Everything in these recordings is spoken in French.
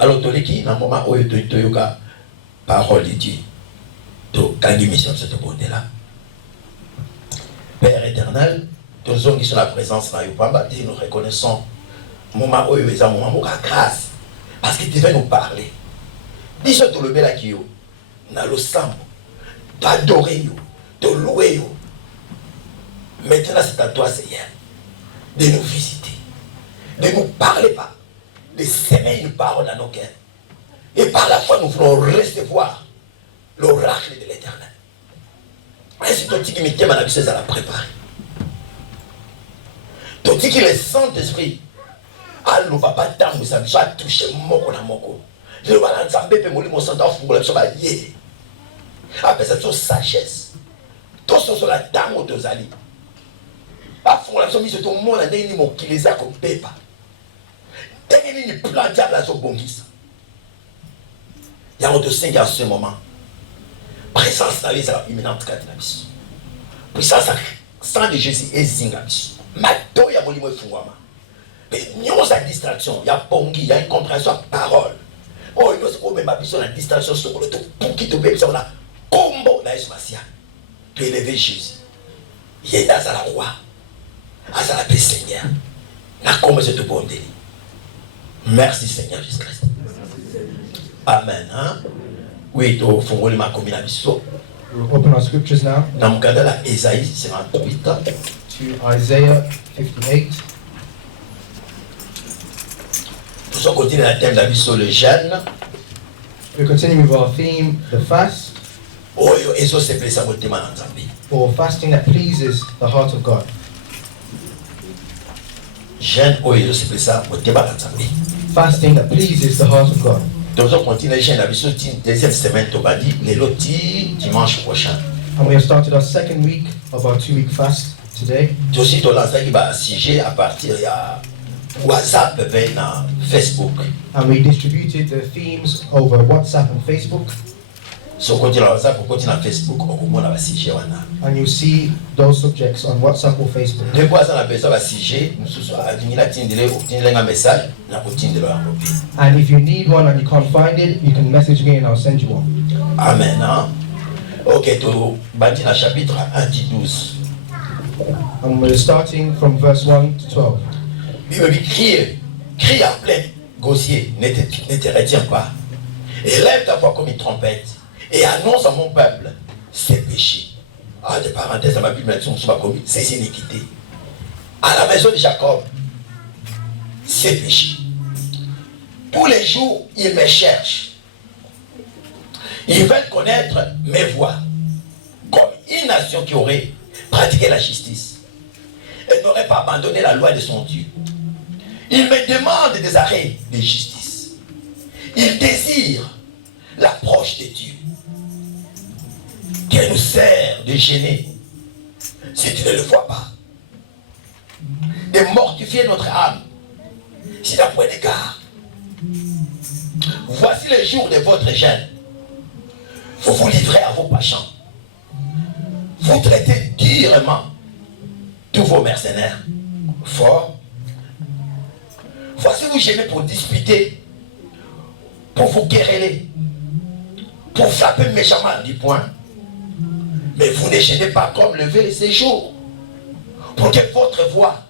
Alors, Toleki, dans le moment où tu as parole de Dieu, tu as une mission de ce monde-là. Père éternel, tous ceux qui sont la présence de Yopamba, nous reconnaissons le moment où tu as un moment de grâce. Parce que tu vas nous parler. Dis-moi tout le bel akio, dans le sang, d'adorer, de louer. Maintenant, c'est à toi, Seigneur, de nous visiter, de nous parler, de s'aimer une parole dans nos cœurs. Et par la foi, nous voulons recevoir l'oracle de l'Éternel. C'est ton petit qui me tient à la bise à la préparer. Ton petit qui le Saint-Esprit, allo papa tango ça a touché moko na moko. Je vais aller nzambe pe molimo santa fungola biso ba yé. Après ça sagesse. Tout ça sur la tango tozali. Ba fungola biso miso to mona ndeni mokiliza ko pepa. Ndeni ni plan diable so bongisa. Ya on te sing à ce moment. Présence na les imminente katina biso. Puissance sang de Jésus et zinga biso. Mato ya molimo fungwama. Mais nous avons une distraction, il y a pongi, il y a une compréhension de parole. Oh, il y a une distraction sur le tout. Pour qui te paie, ça va combo dans l'espace. Tu élever Jésus. Il est dans la roi. À la paix, Seigneur. Na comme je te bonne. Merci, Seigneur Jésus-Christ. Amen. Hein? Oui, tu fais ma commune à Bissot. We'll open our scriptures now. Dans le cadre de la Ésaïe, c'est 58. To Isaiah 58. Nous allons continuer le thème de le jeûne. We continue with our theme, the fast, or fasting that pleases the heart of God. Fasting that pleases the heart of God. Nous allons continuer le jeûne la deuxième semaine, dimanche prochain. And we have started our second week of our 2-week fast today. Aussi to lancer qui va sujet à partir de WhatsApp et Facebook. And we distributed the themes over WhatsApp and Facebook. So continue WhatsApp, continue Facebook, au moins la sujet wana. And you'll see those subjects on WhatsApp or Facebook. De quoi ça appelle ça la sujet, nous sommes à la tindele ou tindele un message, na ko tindele en copie. And if you need one and you can't find it, you can message me and I'll send you one. Amen. Hein? Ok, to bâti na chapitre 1 dit 12. And we're starting from verse 1 to 12. Bible dit crie à plein gosier, ne te retiens pas. Élève ta voix comme une trompette et annonce à mon peuple ses péchés. Ah, de parenthèses, dans ma Bible, c'est iniquité. À la maison de Jacob, ses péchés. Tous les jours, ils me cherchent. Ils veulent connaître mes voies, comme une nation qui aurait pratiqué la justice et n'aurait pas abandonné la loi de son Dieu. Ils me demandent des arrêts de justice. Ils désirent l'approche de Dieu. Qu'elle nous sert de gêner si tu ne le vois pas, de mortifier notre âme si tu as point d'égard. Voici les jours de votre jeûne. Vous vous livrez à vos passions. Vous traitez durement tous vos mercenaires forts. Voici vous gênez pour disputer, pour vous quereller, pour frapper méchamment du poing. Mais vous ne gênez pas comme lever le séjour, pour que votre voix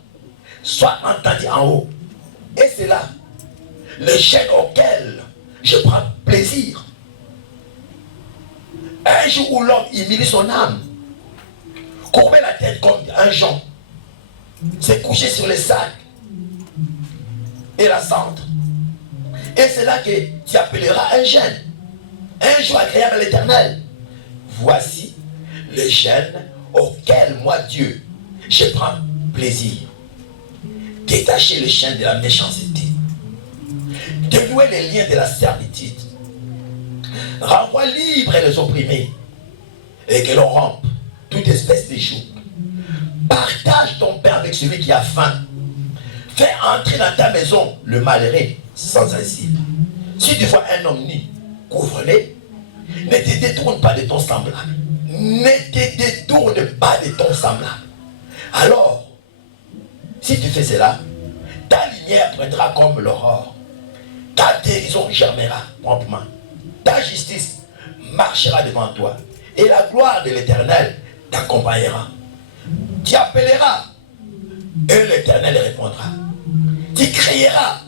soit entendue en haut. Et c'est là le jeûne auquel je prends plaisir. Un jour où l'homme humilie son âme, courber la tête comme un jonc, se coucher sur les sacs et la cendre. Et c'est là que tu appelleras un jeûne, un jour agréable à l'Éternel. Voici le jeûne auquel moi, Dieu, je prends plaisir. Détacher le chien de la méchanceté, dénouer les liens de la servitude, renvoie libre les opprimés et que l'on rompe toute espèce de joug. Partage ton pain avec celui qui a faim. Fais entrer dans ta maison le malheureux sans asile. Si tu vois un homme nu, couvre-le. Ne te détourne pas de ton semblable. Ne te détourne pas de ton semblable. Alors, si tu fais cela, ta lumière prendra comme l'aurore. Ta guérison germera promptement. Ta justice marchera devant toi. Et la gloire de l'Éternel t'accompagnera. Tu appelleras et l'Éternel répondra. Tu crieras,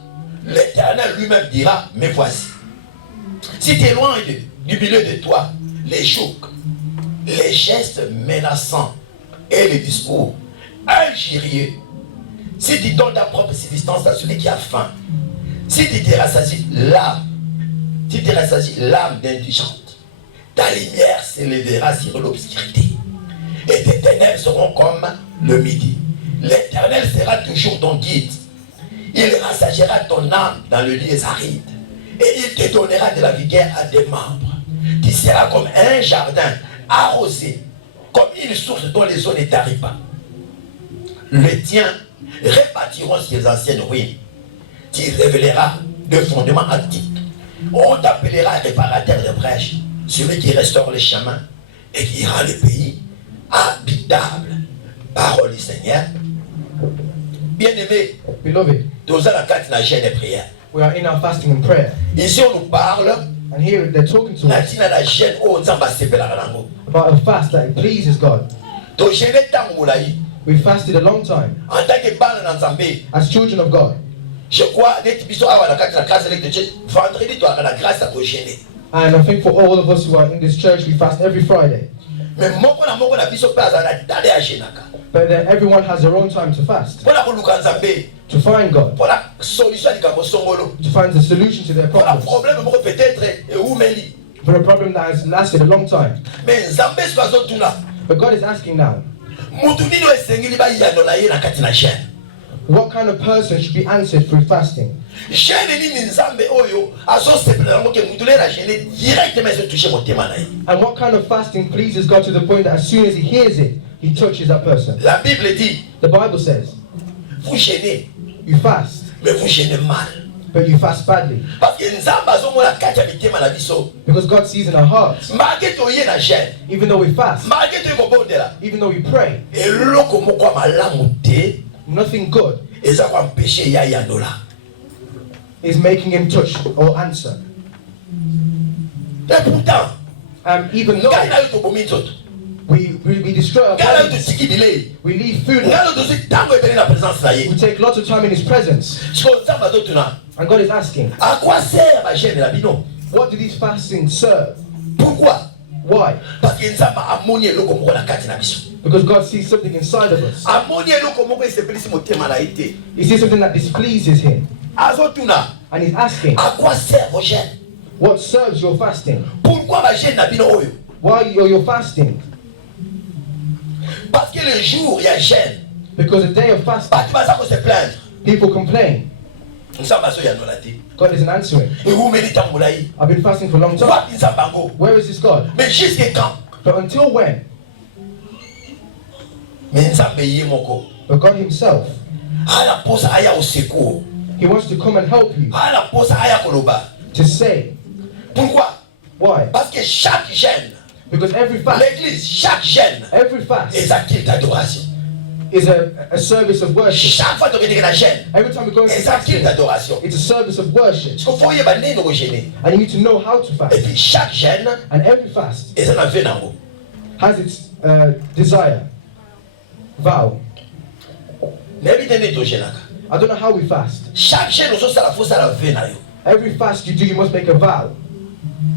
l'Éternel lui-même dira, me voici. Si tu éloignes du milieu de toi les jougs, les gestes menaçants et les discours injurieux, si tu donnes ta propre subsistance à celui qui a faim, si tu te rassasies l'âme d'indigente, ta lumière s'élèvera sur l'obscurité et tes ténèbres seront comme le midi. L'Éternel sera toujours ton guide. Il rassagira ton âme dans le lieu aride et il te donnera de la vigueur à tes membres. Tu seras comme un jardin arrosé, comme une source dont les eaux ne tarissent pas. Les tiens répartiront sur les anciennes ruines. Tu révéleras de fondements antiques. On t'appellera réparateur de brèches, celui qui restaure les chemins et qui rend le pays habitable. Parole du Seigneur. Bien-aimé, Beloved, nous allons faire la jeûne et prière. we are in our fasting and prayer. Ici, on nous parle And here they're talking to us de la jeûne où on s'en about a fast that pleases God. to jeûner tant que We fasted a long time en tant que bana dans Zambé. as children of God. Je crois que les gens à la grâce électrique, vendredi, tu as la grâce à jeûner. And I think for all of us who are in this church, we fast every Friday. Mais mon na biso pas à la date à jeûnaka. But then everyone has their own time to fast, Pour la koluka Zambé, to find God, pour la solution du kambo songolo. to find the solution to their Pour la problems. problème moko peut-être et où meli. For a problem that has lasted a long time. Mais Zambé soit tuna. But God is asking now, Mutu nino esengili ba yano na ye na kati na jeûne. what kind of person should be answered through fasting? jeune nini nzambe oyo azosepela ngo ke mutule na jeune directement se toucher motema na ye. And what kind of fasting pleases God to the point that as soon as he hears it, he touches that person? La Bible dit, The Bible says, vous jeûnez, you fast, mais vous jeûnez mal. but you fast badly. Parce que nzambe azomona kati ya mitema na biso. Because God sees in our hearts, Malgré toye na jeûne, even though we fast, malgré toye kobondela, even though we pray, eloko moko ya malamu te nothing good eza koempêche ya yandola. is making him touch or answer. Et pourtant, Even though ngai na yo tobomi nzoto, we destroy our ngai na yo bodies, tosiki bilei, we leave food, ngai na yo tozwi ntango ebele na présence na ye. we take lots of time in his presence, Siko nzambe azotuna, and God is asking, à quoi sert bagene na bino? what do these fastings serve? Pourquoi? Why? Parce que nzambe amoni eloko moko na kati na biso. Because God sees something inside of us. Amoni eloko moko esepelisi motema na ye te. He sees something that displeases him, Azotuna, and he's asking, à quoi sert vos gènes? what serves your fasting? Pourquoi bagene na bino oyo? Why you're fasting? Parce que le jour il y a gêne, Because the day of fasting, bato baza ko se plaindre. people complain. Nzambe azoyandola te. God isn't answering. Ewumeli ntango molai. I've been fasting for a long time. Wapi nzambe yango? Where is this God? Mais jusqu'à quand? But until when? Mais nzambe ye moko. But God himself, Ala posa aya au secours. he wants to come and help you, Ala posa aya koloba. to say. Pourquoi? Why? Parce que chaque gêne, Because every fast, l'église, chaque gêne every fast est un culte d'adoration. is a service of worship. Chaque fois que tu la gêne, Every time we go into est un culte fasting, d'adoration. it's a service of worship. Parce qu'il faut y avoir neno gêner. And you need to know how to Et fast. puis chaque gêne And every fast est un vénamo. has its desire, vow. N'habitez to gênaka. I don't know how we fast. Chaque gêne aussi ça la faut ça la vénayo. Every fast you do, you must make a vow.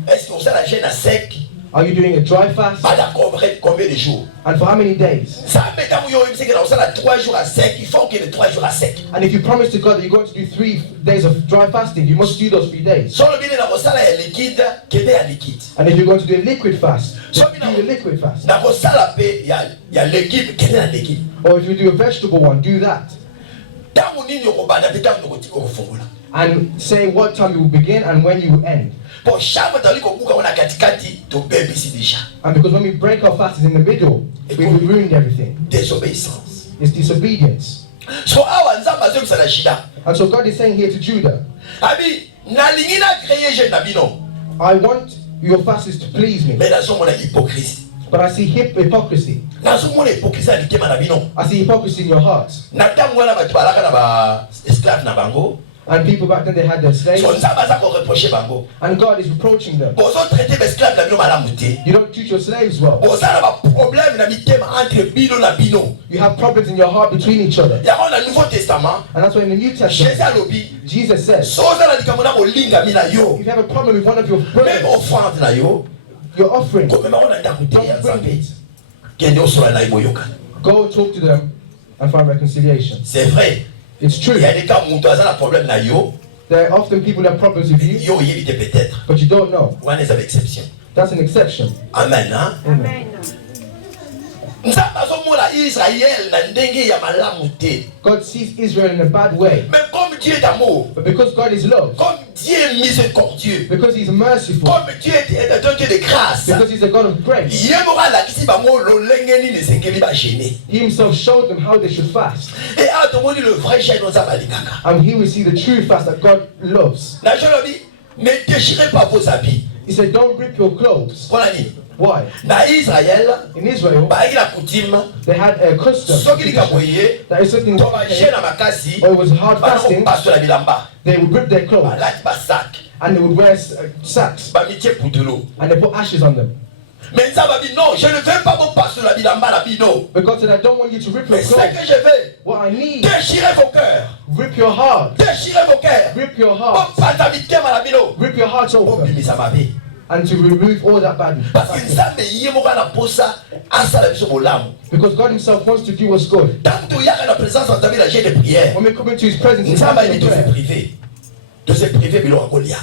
Est-ce que ça la gêne à sec? Are you doing a dry fast? Pas d'accord combien de jours? And for how many days? Ça met dans mon c'est que ça la 3 jours à sec, il faut qu'il y ait 3 jours à sec. And if you promise to God that you're going to do 3 days of dry fasting, you must do those 3 days. Sur le bien dans ça la liquide, qu'il y a liquide. And if you're going to do a liquid fast, So, do the liquid fast. Dans ça la paix, il y a l'équipe, qu'il y a l'équipe. Or if you do a vegetable one, do that. Tant mon nini au bana, tant mon petit au fond là. And say what time you will begin and when you will end. Pour chaque fois que on a katikati, to baby si déjà. And because when we break our fast in the middle, we've ruined everything. Désobéissance. It's disobedience. So awa nzamba azo kusala shida. And so God is saying here to Judah, Abi, nalingi na créer jeune nabino. I want your fasts to please me. Mais nazo mona hypocrisie. But I see hypocrisy. Nazo mona hypocrisie na litema nabino. I see hypocrisy in your hearts. Na tango wana batu balaka na ba esclave na bango. And people back then, they had their slaves. So nzamba aza ko reprocher bango. And God is reproaching them. Bozo traiter ba esclave na bino malamu te. You don't treat your slaves well. Bozo na ba problème na mitema entre bino na bino. You have problems in your heart between each other. Ya on a Nouveau Testament. And that's why in the New Testament, Jésus alobi. Jesus says, So za na likambo na kolinga mina yo. if you have a problem with one of your Même brothers, offrande na yo. your offering, Comme on a don't écouté bring it. Kende osola na iboyoka. Go talk to them and find reconciliation. C'est vrai. It's true. Il y a des cas où tu as un problème na yo. There are often people that have problems with you, Yo yébite peut-être. but you don't know. One is an exception. That's an exception. Amen. Hein? Amen. Nzamba azomona Israël na ndenge ya malamu te. God sees Israel in a bad way. Mais comme Dieu est amour, But because God is love, comme Dieu est miséricordieux, because He's merciful, comme Dieu est un Dieu de grâce, because He's a God of grace, yebora alakisi bango lolenge nini esengeli bagene. He Himself showed them how they should fast. Et awa tomoni le vrai jeune nzambe alingaka. And here we see the true fast that God loves. Na je lobi, ne déchirez pas vos habits. He said, don't rip your clothes. Mpona nini? Why? Na Israël, In Israel, baaki na coutume, they had a custom soki likambo ye, that is something to bagene na makasi, or it was hard fasting, bakopasola bilamba, they would rip their clothes balati basak, and they would wear sacks bamitie putulu. and they put ashes on them. Mais nzambe abi non, je ne veux pas kopasola bilamba na bino. But God said, I don't want you to rip your Mais ce clothes. que je veux, What I need, déchirez vos cœurs, rip your heart, déchirez vos cœurs, rip your heart, opata mitema na bino, rip your heart open, obimisa mabe. and to remove all that bad. Parce que nzambe ye moko na posa asala biso bolamu. Because God Himself wants to do us good. Tant que yaka na présence en la jeune de prière, When we come into His presence, in nzambe fasting dit and de se prayer, priver, de se priver biloko kolia.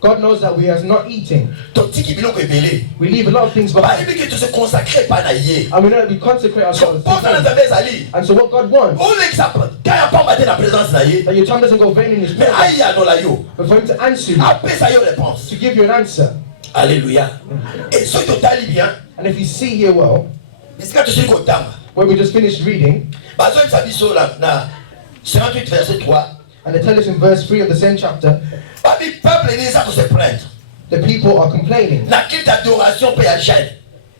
God knows that we are not eating. Totiki biloko ebele. We leave a lot of things behind. Balibi que tu se consacrer pas na ye. And we know that we consecrate So ourselves. pose na nzambe ezali. And so what God wants, On l'exemple, that your tongue doesn't go vain in his Mais presence, aïe, non, là, yo. but for him to answer you, Après ça, yo réponse. to give you an answer. Alléluia. Et ce total bien, And if you see here well, est-ce que tu sais qu'on t'aime? where we just finished reading, Parce que ça dit sur la 58 verset 3. and they tell us in verse 3 of the same chapter, Le peuple est ça pour se plaindre. the people are complaining La culte d'adoration peut y aller.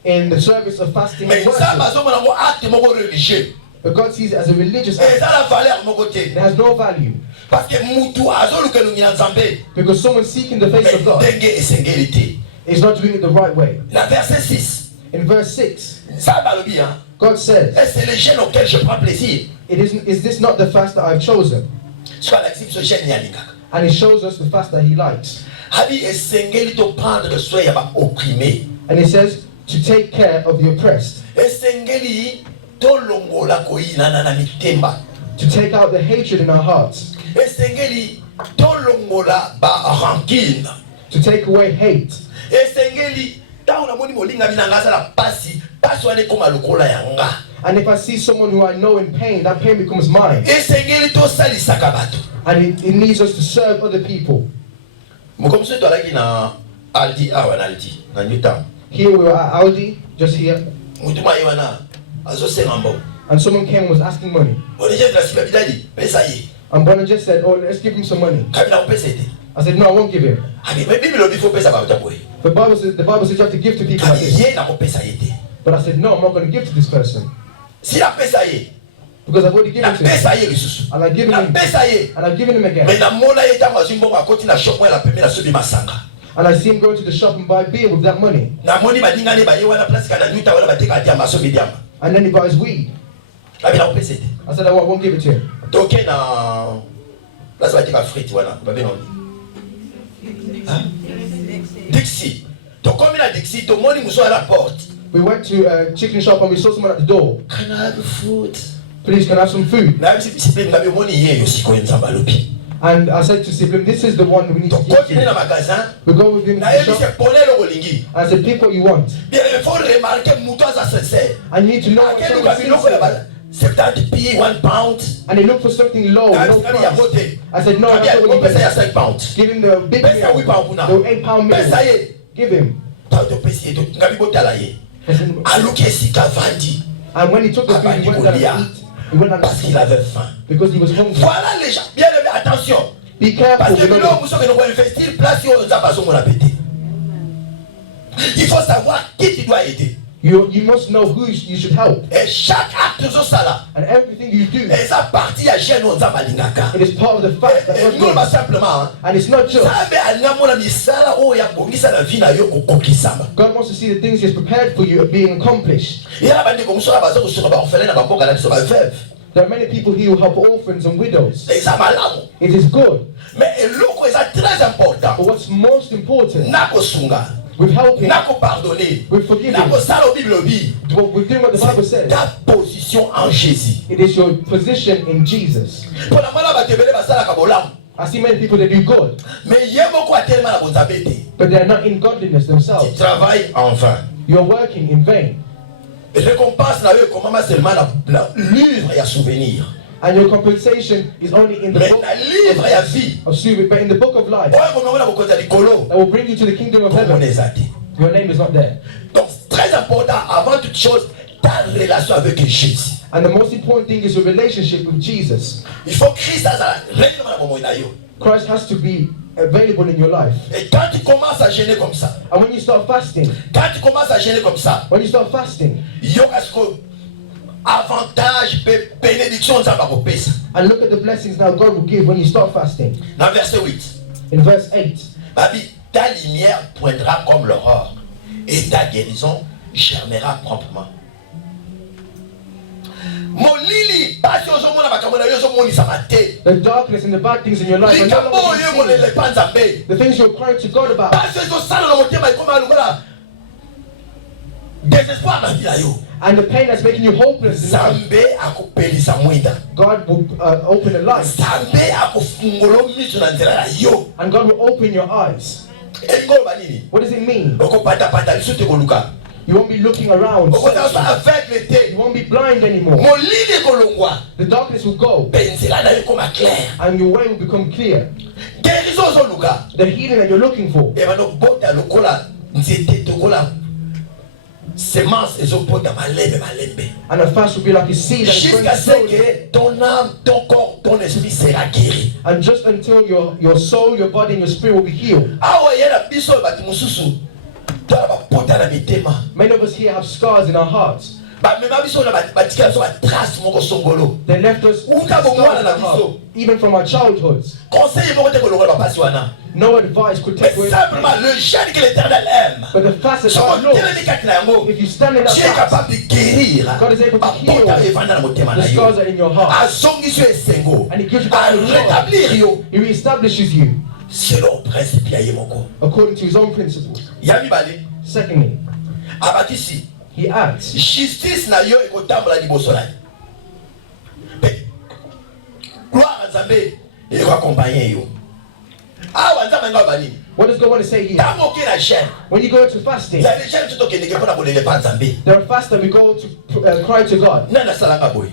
in the service of fasting Mais and ça, worship. parce que acte mon religieux. But God sees it as a religious Et act. ça la valeur mon côté. It has no value. Parce que Moutou Azolu que nous y ensemble. Because someone seeking the face Mais of God dengue et singulité. is not doing it the right way. La verset 6. In verse 6, Ça va le bien. God says, Et c'est les chaînes auxquelles je prends plaisir. is this not the fast that I've chosen? Soit l'exemple ce chaîne yanika. And he shows us the fast that he likes. Habi et singulité prendre soin ya ba opprimé. And he says to take care of the oppressed, Et singuli to longola ko ina na mitemba. to take out the hatred in our hearts, Et singuli to longola ba rancune. to take away hate. Esengeli tauna moni molinga binanga sala pasi wane koma lokola yanga. And if I see someone who I know in pain, that pain becomes mine. Esengeli to salisaka bato. And it needs us to serve other people. Mukomso to alaki na Aldi awa na Aldi na Newtown. Here we were at Aldi, just here, Mutuma yewana azo sengambo. and someone came and was asking money. Oneje trasiba bidali pesa ye. And Bonner just said, oh, let's give him some money. Kabila pesa ite. I said, no, I won't give him. Abi bibilo bifo pesa ba utaboy. The Bible says you have to give to people like Abi this. ye na ko pesa ite. But I said, no, I'm not going to give to this person. Si la pesa ye. Because I've already Na given to him. pesa ye lisusu. And I've given Na him. pesa ye. And I've given him Mais again. na mona ye tango azimbo akoti na shop la pembe na subi masanga. And I see him going to the shop and buy beer with that money. Na moni badinga ne ba ye wana place kana Newtown wala bateka diamba so bidiamba. And then he buys weed. Abi na ko pesa ite. I said, oh, I won't give it to him. Toke na place bateka frite wana babe non. Dixie. Tokomi na Dixie to moni muso à la porte. We went to a chicken shop and we saw someone at the door. Can I have food? Please, can I have some food? Na bisi discipline ngabe moni ye yo siko nzamba lopi. And I said to Siblim, this is the one we need to give Tokomi na to. magasin. We go with him to Na the ye shop. bisi ponelo kolingi. And I said, pick what you want. Bien il faut remarquer muto za sincère. And you need to know what Akelu someone kabi loko ya ba says. 70 p 1 pound. And he looked for something low, Na no bisi kabi ya price. bote. I said, no, Kabi that's ya not ko what you pesa ya give. 5 pounds. Give him the big Pesa ya meal, 8 pounds kuna. the 8-pound meal. Pesa ye. Give him. Ta to pesi to ngabi botala ye. I said, Aluki esika vandi. and when he took the food, he went down and eat. He went down Parce qu'il and avait faim. because he was hungry. Voilà les gens. Bien aimé, attention. Be careful. Parce que nous, beloved. nous sommes investir place où nous avons besoin de péter. Il faut savoir qui tu dois aider. You must know who you should help. Et chaque acte de ça là, And everything you do, et ça partie à chez nous Zabalingaka. it is part of the fact that Et God nous, bah, knows. simplement, And it's not just. ça veut dire que misala o ya kongisa la vie na yo kokokisama. God wants to see the things He has prepared for you being accomplished. Il y a bandi comme ça bazo sur ba orphelin na bamboka na biso ba veuve. There are many people here who help orphans and widows. Et ça malamu. It is good. Mais eloko est très important. But what's most important Nako sunga, with helping, nako pardonner, with forgiving, nako salo Bible bi. with doing what the Bible C'est says, ta position en Jésus. it is your position in Jesus. Pour la mala ba tebele basala ka bolamu. I see many people that do good, Mais yemo ko tellement la bonzabete. but they are not in godliness Tu themselves. travailles en vain. You are working in vain. Et récompense na yo comment seulement la livre et à souvenir. And your compensation is only in the Mais book la livre et à vie. of Suvi, but in the book of life Ouais, comme on a beaucoup de likolo. that will bring you to the kingdom of Comme on heaven. les a dit. Your name is not there. Donc très important avant toute chose ta relation avec Jésus. And the most important thing is your relationship with Jesus. Il faut que Christ a réellement la moment na yo. Christ has to be available in your life. Et quand tu commences à gêner comme ça, And when you start fasting, quand tu commences à gêner comme ça, when you start fasting, il y a ce que avantage bénédiction ça va repérer. and look at the blessings now God will give when you start fasting. Dans verset 8. In verse 8, Babi, ta lumière poindra comme l'aurore et ta guérison germera promptement. Molili, pas sur mon abakamona, yo so moni samate. the darkness and the bad things in your life are no Likambo longer yo mo being le seen. panzambe. The things you're crying to God about. Pas sur sala na motema ikoma lukola. Désespoir na vie na yo. And the pain that's making you hopeless in life, Zambe akupelisa mwinda. God will open a light. Zambe akufungula miso na nzela na yo. And God will open your eyes. Engolo banini. What does it mean? Okopata pata lisute koluka. You won't be looking around. Okoza so avec l'été. You won't be blind anymore. molili kolongwa The darkness will go, mpe nzela na yo ekoma claire. and your way will become clear. Guérison ozoluka The healing that you're looking for. ebana obota lokola nzete tokola semence ezobota malembe. And the fast will be like a seed that is growing Jusqu'à ce slowly. que ton âme, ton corps, ton esprit sera guéri. And just until your soul, your body, and your spirit will be healed. Awa yena biso bati mususu. Tola bapota na mitema. Many of us here have scars in our hearts. Ba mema biso na batika biso ba trace moko songolo. They left us scars in our heart, even from our childhoods. Conseil moko te kolongola bapasi wana. No advice could take Mais away. simplement le jeûne que l'Éternel aime. But the fast that Soko God loves, telemi kati na yango. if you stand in that Dieu est fast, capable de guérir. God is able to heal Bapota evanda na motema na the yo. scars that are in your heart. Azongisi yo esengo. And he gives you back the joy. Rétablir yo. He reestablishes you Selon principe ya ye moko. according to his own principles. Ya mibale. Secondly, Abakisi. he adds, Justice na yo ekotambola liboso na yo. Pe gloire nzambe ekoaccompagner yo. Awa nzambe nga bani. what does God want to say here? Tango oke na chaîne. When you go into fasting, Ya des chaînes tout okendeke mpona kolele pa nzambe. there are fasts that we go to cry to God. Nani asalanga boye?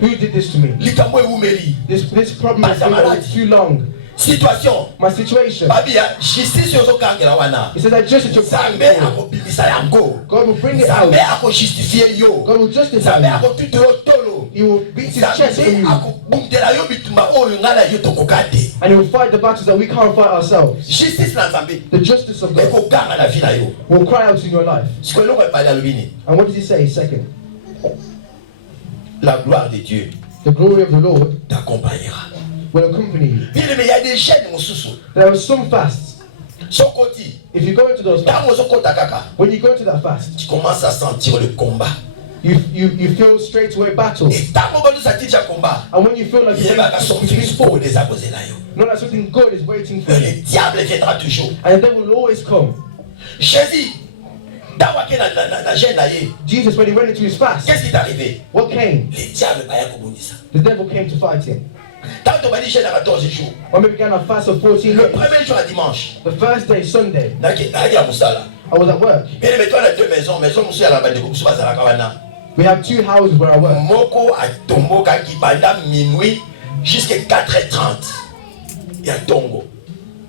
Who did this to me? Likambo ewumeli. This problem has been on too long. Situation. My situation. Babi ya justice yo ozokangela wana. It says that justice you're Nzambe praying for, akobimisa yango. God will bring it out. Nzambe akojustifie yo. God will justify Nzambe you. akotuta yo tolo. He will beat his chest for Nzambe you. akobundela yo bitumba oyo nga na yo tokoka te. And he will fight the battles that we can't fight ourselves. Justice na Nzambe. The justice of God ekoganga na vie na yo. will cry out in your life. Sikoyo eloko ebali alobi nini? And what does he say? Second, La gloire de Dieu the glory of the Lord t'accompagnera. will accompany you. Bien aimé, il y a des chaînes mosusu. There are some fasts. Sokoti. If you go into those fasts, Tango sokota kaka. when you go into that fast, Tu commences à sentir le combat. you feel straight away battle. Et tango bono satisha combat. And when you feel like Il you're va sortir pour des apposés là yo. know that something good is waiting for Le you, diable viendra toujours. and the devil will always come. Jésus, dawake na gêne na ye. Jesus, when he went into his fast, Qu'est-ce qui est arrivé? what came? Le diable va ya kobonisa. The devil came to fight him. Tant que bani gêne à 14 jours. When we began our fast of 14 Le days, premier jour à dimanche. the first day, Sunday, Naki ya musala. I was at work. Bien aimé, toi, les deux maisons, maison musu ya la bande ko musu bazala kawana. We have two houses where I work. Moko a tomboka ki pendant minuit jusqu'à 4h30. Il y a Tongo.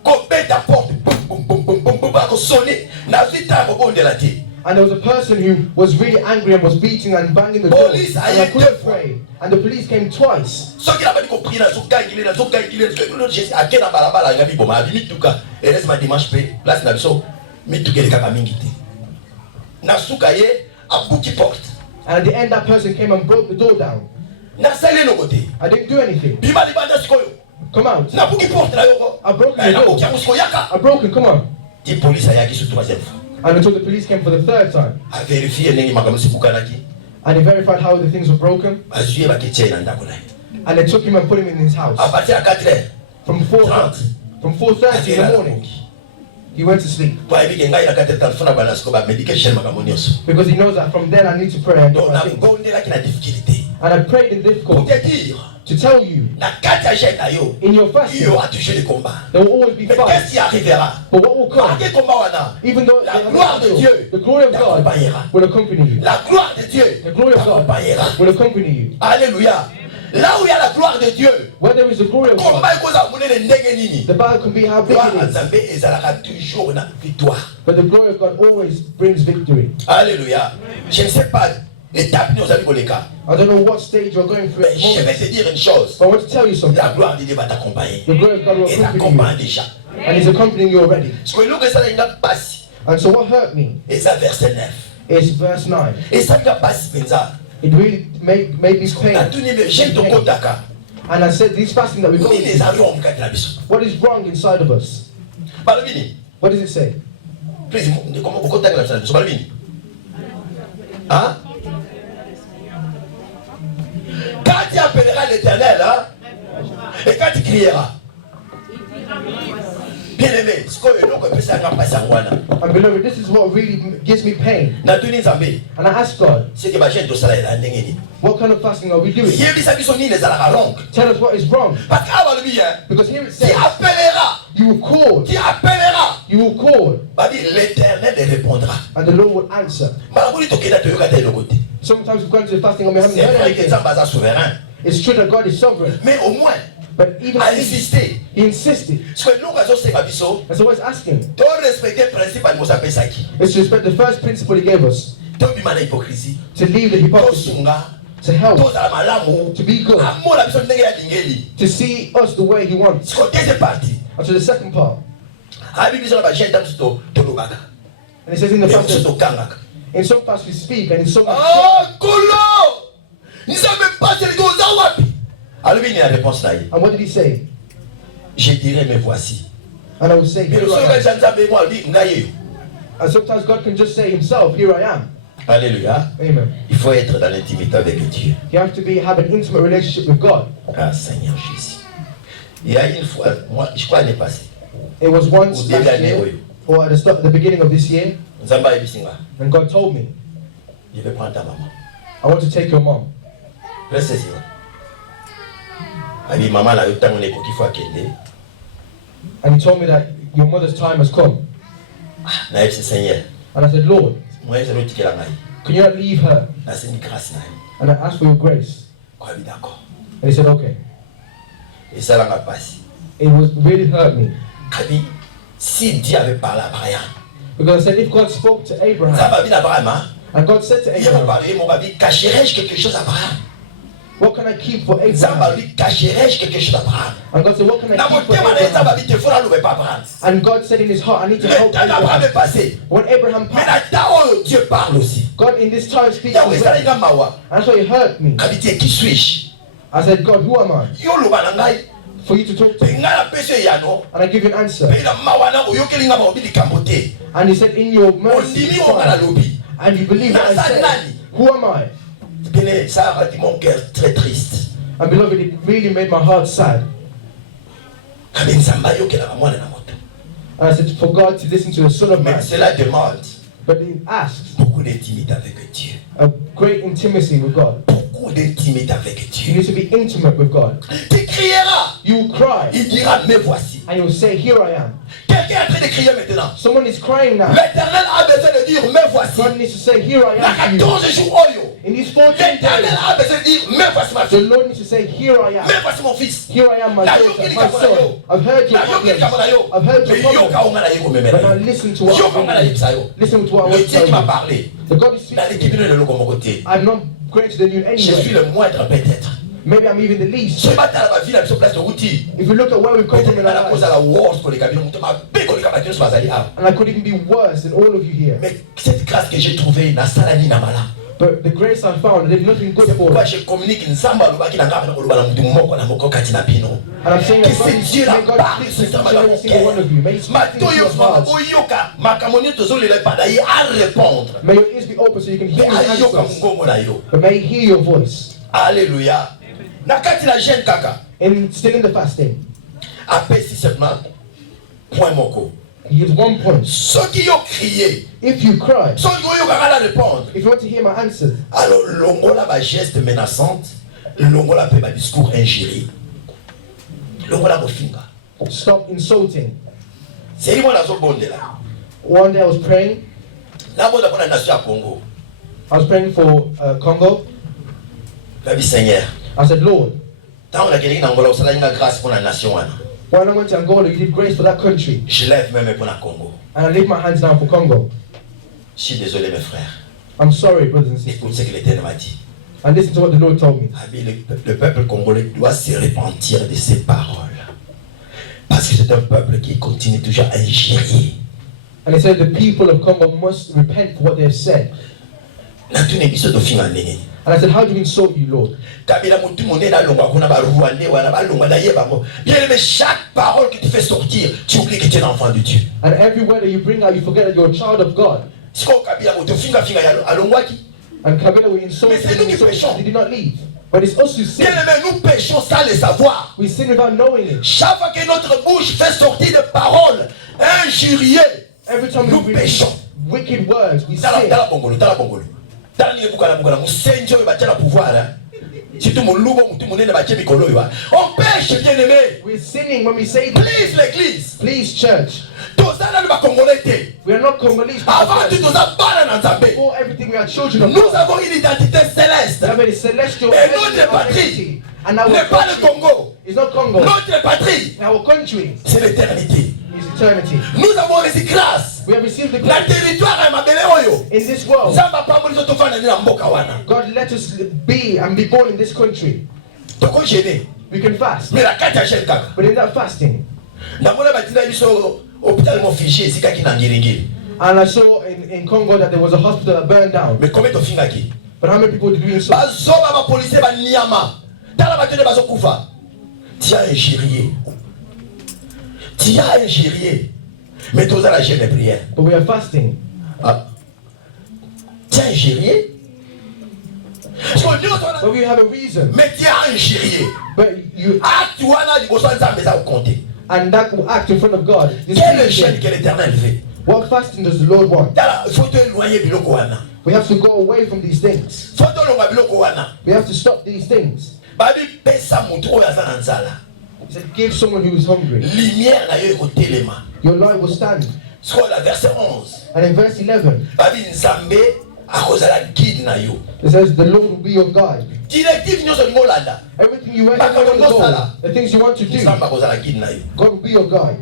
Coupé ta porte, boum boum boum boum boum boum, a sonné. Na vita ko bonde la ti. And there was a person who was really angry and was beating and banging the door. Police, And I I hate couldn't them. pray. And the police came twice. Soki na bani ko prier na zoka ngile na zoka ngile. Jésus a kena balabala ngabi boma abi mituka. Et laisse ma dimanche pe place na biso mituka le kaka mingi te. Na suka ye a buki porte. And at the end, that person came and broke the door down. Na sale no kote. I didn't do anything. Bima li banda sikoyo. Come out. Na buki porte na yoko. I broke the Na buki door. amusko yaka. I broke it. Come on. Ti police ayaki sur troisième fois. And until the police came for the third time. A vérifier nini makambo sibukanaki. And they verified how the things were broken. Bazui baketia na ndako na ye. And they took him and put him in his house. A partir à 4h. From 4:30. From 4:30 in the morning, he went to sleep. Kwa hivi ngai na 4h talifuna bana siko ba medication makambo nyonso. Because he knows that from then I need to pray and do Donc my na things. gondela kina difficulté. And I prayed in Pour difficult te dire, to tell you, na kati ya jeune na yo, in your il y fasting, aura toujours des combats. there will always be Mais qu'est-ce fights. qui arrivera? But what will come, Malgré combat wana, even though la gloire de Dieu the glory of God t'accompagnera. will accompany you. La gloire de Dieu The glory of God t'accompagnera. will accompany you. Alléluia. Là où il y a la gloire de Dieu, Where there is the glory of God, combat ekoza munene ndenge nini? the battle can be how big Gloire it à is. Nzambe ezalaka toujours na victoire. But the glory of God always brings victory. Alléluia. Je ne sais pas l'étape nous allons koleka. I don't know what stage you're going through at Mais the je vais moment, te dire une chose. but I want to tell you something. La gloire de Dieu va t'accompagner. The glory of God will Et accompany t'accompagne you. déjà. And He's accompanying you already. Ce que l'on ça n'a pas si. And so what hurt me Et ça verset 9. is verse 9. Et ça n'a pas si pensa. It really made me La pain. tout niveau j'aime ton kotaka. And I said, this fasting that we go Ni les through, avions mkati na biso. what is wrong inside of us? Balobini. What does it say? Please, comment vous contactez la biso balobini. Hein? Quand tu appelleras l'Éternel, hein? Et quand tu crieras. Bien aimé, ce que l'on peut faire quand passer en wana. And beloved, this is what really gives me pain. Na tuni Nzambe. And I ask God, C'est que ma chaîne de salaire est ndenge ni. what kind of fasting are we doing? Yebisa biso ni les alaka longue. Tell us what is wrong. Parce qu'à balobi hein. Because here it Tu says, appelleras. you will call, Tu appelleras. you will call, Babi l'Éternel te répondra. and the Lord will answer. Malabuli tokenda toyoka te lokote. Sometimes we've gone to fasting and we haven't C'est heard vrai que anything. Nzamba est souverain. It's true that God is sovereign. Mais au moins, But even à if insister. he insisted. Parce que nous, quand on sait pas biso, And so what's asking tu respecter le principe à nous appeler ça qui. is to respect the first principle he gave us. Tu bima na hypocrisie. To leave the Tu hypocrisy. sunga. To help. Tu za malamu. To be good. Amo la biso ndenge ya lingeli. To see us the way he wants. C'est côté deuxième partie. And to the second part. Abi biso na ba gente to lobaka. And it says in the Mais fast biso that to kangaka. in some parts we speak and in some Ah, kolo! Nisa même pas c'est go za wapi. Alors il y a la réponse là. And what did he say? Je dirais mais voici. And I will say, Mais here le seul I que am. j'entends moi lui ngaye. And sometimes God can just say himself, here I am. Alléluia. Amen. Il faut être dans l'intimité avec Dieu. You have to have an intimate relationship with God. Ah Seigneur Jésus. Il y a une fois, moi je crois l'année passée. It was once Au début de last l'année, year, oui. or at the beginning of this year, Nzamba ebisinga. and God told me, Je vais prendre ta maman. I want to take your mom. Reste ici. Abi maman la yotango ne koki fois kende. And he told me that your mother's time has come. Na yebisi Seigneur. And I said, Lord, Moi je vais tikela ngai. can you not leave her? Na c'est une grâce na. And I asked for your grace. Kwa bi d'accord. And he said, okay. Et ça l'a passé. It really hurt me. Kabi si Dieu avait parlé à Abraham. Because I said, if God spoke to Abraham, Nzamba bi na Abraham. Hein? and God said to Il m'a Abraham, parlé, mon babi, cacherai-je quelque chose à Abraham? what can I keep for Nzamba Abraham? lui cacherai-je quelque chose à Abraham? And God said, what can I Na keep for motema na Nzamba Abraham? bi te fera louer pas Abraham. And God said in his heart, I need to Le help temps d'Abraham est Abraham. passé. When Abraham Mais passed, la temps où Dieu parle aussi. God in this time speaks Yahweh as sala well. inga mawa. And so it hurt me. Habité qui suis-je? I said, God, who am I? Yo loba na ngai. For you to talk to Pe me. ngai na pese ya no. And I give you an answer. Pe na mawa na oyokeli nga ba obili kambote. And he said, in your mercy, Ondimi o ngala lobi. and you believe what I said. Who am I? Bien ça a rendu mon cœur très triste. And beloved, it really made my heart sad. Kabi Nzamba yokela mwana na moto. And I said, for God to listen to the Son of Mais Man. cela demande But he asks beaucoup d'intimité avec Dieu. a great intimacy with God. Beaucoup d'intimité avec You Dieu. need to be intimate with God. Tu crieras. You will cry. Il dira, me voici. And you'll say, here I am. Quelqu'un est en train de crier maintenant. Someone is crying now. L'éternel a besoin de dire, me voici. God needs to say, here I La am to you. 14 jours, oyo. In these 14 L'éternel days, a besoin de dire, me voici ma the fille. Lord needs to say, here I am. Me voici mon fils. Here I am, my La daughter, yokeli my kamona yo. son. I've heard your La yokeli problems. kamona yo. I've heard Mais your yoka problems. onga na yeko memela But now yo. listen to what Yoka onga na I'm yebisa yo. Listen to what I Le want to Dieu qui m'a tell you. parlé. The God is Dans speaking. l'équipe de l'eau côté. I'm not greater than you Je suis anyway. le moindre peut-être. Maybe I'm even the least. Ce matin la ville a sur place de routine. If you look at where we've come from Peut-être in à la our cause à lives, la worst pour les camions, mutu mabe ko les camions sur bazali ah. and I could even be worse than all of you here. Mais cette grâce que j'ai trouvée na salani na mala. But the grace I found, I did nothing good C'est for pourquoi it. je communique nzamba lobaki na ngaba na koloba na mutu moko na moko kati na bino. And I'm saying Que that God c'est is Dieu la may God part, speak c'est to ça each ma and every single one of you. May He speak Mato into yo your fama hearts. oyoka makamoni tozole le padaye à répondre. May your ears be open so you can hear His Ayoka answers. ngongo na yo. But may He hear your voice. Alléluia. Na kati la jeune kaka. And still in the fasting, Apesi seulement point moko. He gives one point. Ceux qui ont crié, If you cry, ceux qui ont eu répondre. if you want to hear my answer, Alors, longola ba geste menaçante, longola pe ba discours injurieux. Longola mofinga. stop insulting. C'est lui la zone bonde là. One day I was praying. La bonde pour la nation à Congo. I was praying for Congo. La vie Seigneur. I said, Lord, Tant on a quelqu'un dans Angola, on a une grâce pour la nation. when I went to Angola, you did grace for that country. Je lève même pour la Congo. And I lift my hands down for Congo. Je suis désolé mes frères. I'm sorry, brothers and sisters. Écoute ce que l'Éternel m'a dit. And listen to what the Lord told me. Abi, le peuple congolais doit se repentir de ses paroles. Parce que c'est un peuple qui continue toujours à injurier. And he said the people of Congo must repent for what they have said. Na tune biso to finga ndenge. And I said, how do we insult you, Lord? Kabila mutu monde na longa kuna ba Rwandais wana ba longa na yeba mo. Bien aimé, chaque parole que tu fais sortir, tu oublies que tu es un enfant de Dieu. And every word that you bring out, you forget that you're a child of God. Siko kabila mutu finga ya alongwaki. And Kabila, we insulted Mais c'est nous him, qui péchons. he did not leave. But it's us who sin. Bien aimé, nous péchons sans le savoir. We sin without knowing it. Chaque fois que notre bouche fait sortir des paroles injurieuses, Every time nous we péchons. read wicked words, we Tala sin. bongolo, tala bongolo. Tala ni bukala bukala, musenjo yo batela pouvoir hein. Surtout mon loubo, mutu munene batie mikolo yo. On pêche bien aimé. We're sinning when we say this. Please l'église. Please, church. Tous We are not Congolese. Before everything, we are children of Nous God. avons une identité céleste. We have a celestial Mais notre patrie identity. And our n'est pas le country Congo. is not Congo. Notre patrie, Our country c'est l'éternité. is eternity. Nous avons reçu grâce. We have received the La grace territoire est ma belle oyo. in this world. Nzamba pambo lizo tofana na mboka wana. God let us be and be born in this country. Toko gêné. We can fast. Mais la kati ya gêne kaka. But in that fasting, Ndamona batina biso hôpital mo fiché sika ki na ngiringiri. and I saw in Congo that there was a hospital that burned down. Mais combien de fingaki? But how many people did we install? Bazoba ba policier ba niama. Tala batene bazo kufa. Tu as injurié. Tu as injurié. Mais tous à la gêne de prière. But we are fasting. Ah. Tu as injurié. But we have a reason. Mais tu as injurié. But you Acte wana liboso nzambe za compter. and that will act in front of God. This Quel est le is gêne que l'Éternel fait? what fasting does the Lord want? Tala faut te éloigner biloko wana. We have to go away from these things. Faut te longa biloko wana. We have to stop these things. Babi pesa mutu oyo aza na nzala. He said, give someone who is hungry. Lumière na yo ekotelema. Your light will stand. Soit la verset 11. And in verse 11, Babi nzambe akozala guide na yo. it says, the Lord will be your guide. Directive nyonso lingo landa. Everything you want to go, the things you want to do, Nzambe akozala guide na yo. God will be your guide.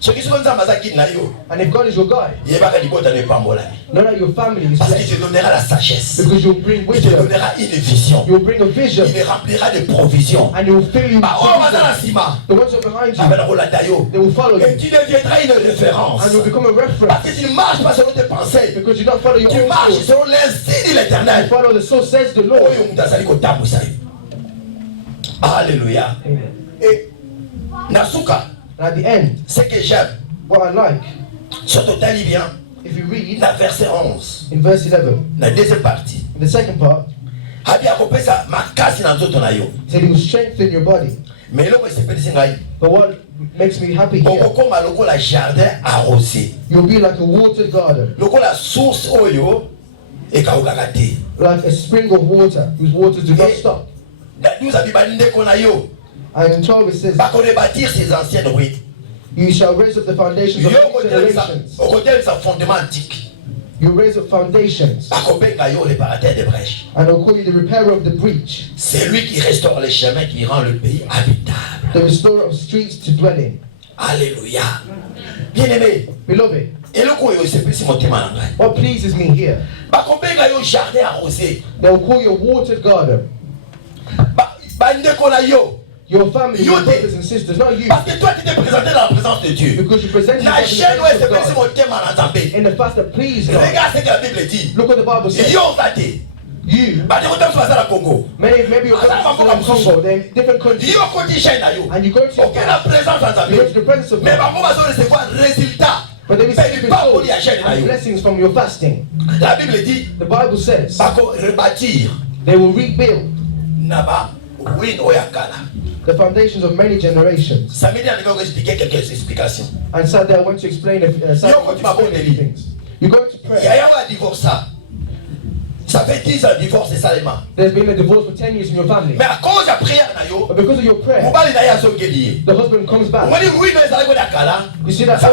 Soki siko nzambe aza guide na yo, And if God is your guide, yebaka libota ne pambolami. know that your family is Parce qu'il blessed. te donnera la sagesse. Because you'll bring Il te wisdom, donnera une vision. you'll bring a vision, Il remplira de provisions. and he will fill you with Ba oyo baza na vision. nsima, The ones that are behind you, abana kolanda yo. they will follow Et you. tu deviendras une référence. And you'll become a Parce reference. que tu ne marches pas selon tes pensées. Because you don't follow your Tu own marches soul. selon l'instinct de You l'Éternel. follow the soul, says the Lord. Oyo mutu azali kotambwisa yo. Alléluia. Amen. Et nasuka, And at the end, ce que j'aime, what I like, sur totali bien, if you read na verset 11, in verse 11, na deuxième partie, in the second part, abi akopesa makasi na nzoto na yo. he said he will strengthen your body. Mais eloko esepelisi ngai, But what makes me happy here, okokoma lokola jardin arrosé, you'll be like a watered garden, lokola source oyo ekawukaka te. like a spring of water whose waters do not stop. Na 12 abi bandeko na yo, And in 12 it says, bakorebâtir ces anciennes ruines. you shall raise up the foundations of Yo many generations. okotelisa fondement antique. You raise up foundations, Bakobenga yo réparateur de brèches. and I'll call you the repairer of the breach, C'est lui qui restaure les chemins, qui rend le pays habitable. the restorer of streets to dwell in. Alléluia. Bien-aimé, Beloved, eloko oyo esepelisi motema na ngai. what pleases me here, Bakobenga yo jardin arrosé. they will call you a watered garden. Bandeko na yo. Your family, You your did. brothers and sisters, not you. Parce que toi tu t'es présenté dans la présence de Dieu. Because you present La yourself chaîne in oyo the presence esepelisi of God. motema na nzambe. In the fast that please God. Regarde ce que la Bible dit. Look what the Bible says. Yo zate. You, Bandeko ta biso baza na Congo. maybe you're from Congo, they're in different countries, Yo koti chaîne na yo. and you go to your Ok na présence ya you go to nzambe. the presence of Mais God, bango bazo recevoir résultat. but they receive Mais pas poli ya results chaîne na and yo. blessings from your fasting. La Bible dit The Bible says bako rebâtir they will rebuild na ba ruine oyo ya kala. the foundations of many generations. Samedi alinga expliquer quelques explications. And Saturday I want to explain some Yo, continue à explain things. You go to pray. Yaya wa divorce. Ça fait 10 ans divorce salement. There's been a divorce for 10 years in your family, Mais à cause de la prière na yo, but because of your prayer, mobali na ya songeli. the husband comes back. Ngoni ruine ezali ko ya kala. You see that Ça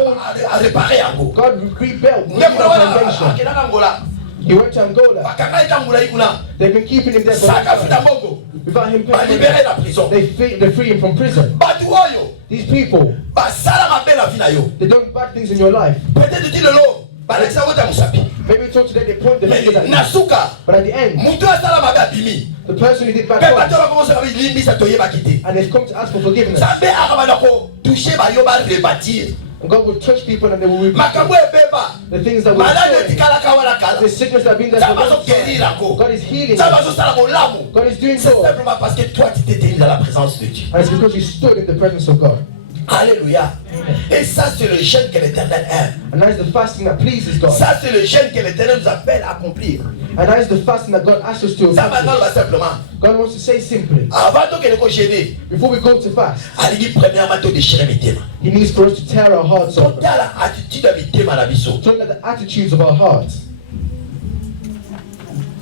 a réparer yango. God rebuilt Nde that kuna wana foundation. akena Angola. He went to Angola. Bakanga itangula ikuna. They've been keeping him there for a long Saka fita time. bongo. Without him Ba paying libérer money. la prison. They free him from prison. Batu oyo These people, ba sala mabe na vie na yo. they do bad things in your life. Peut-être tu le lo. Ba lekisa wota musapi. Maybe it's today they point the Mais fingers at you. nasuka. But at the end, Mutu asala mabe abimi. the person who did bad Mais bato things, ba commence à limbisa toyeba kiti. and they've come to ask for forgiveness. Nzambe akabana ko toucher ba yo ba rebâtir. And God will touch people and they will rebuke Makambo ebeba. the things that were Malade destroyed. tikala kawala kala. The sickness that have been there for a Nzambe long azoguérir time. ko. God is healing. Nzambe you. azosala bolamu. God is doing C'est so. simplement parce que toi tu t'es tenu dans la présence de Dieu. And it's because you stood in the presence of God. Alléluia. Et ça c'est le jeûne que l'Éternel aime. And that is the fasting that pleases God. Ça c'est le jeûne que l'Éternel nous appelle à accomplir. And that is the fasting that God asks us to Ça maintenant accomplish. va simplement. God wants to say simply, Avant de que nous gêner, before we go to fast, aligi premièrement to déchirer mes thèmes. He needs for us to tear our hearts open. Total attitude à mes thèmes à la biso. To look at the attitudes of our hearts.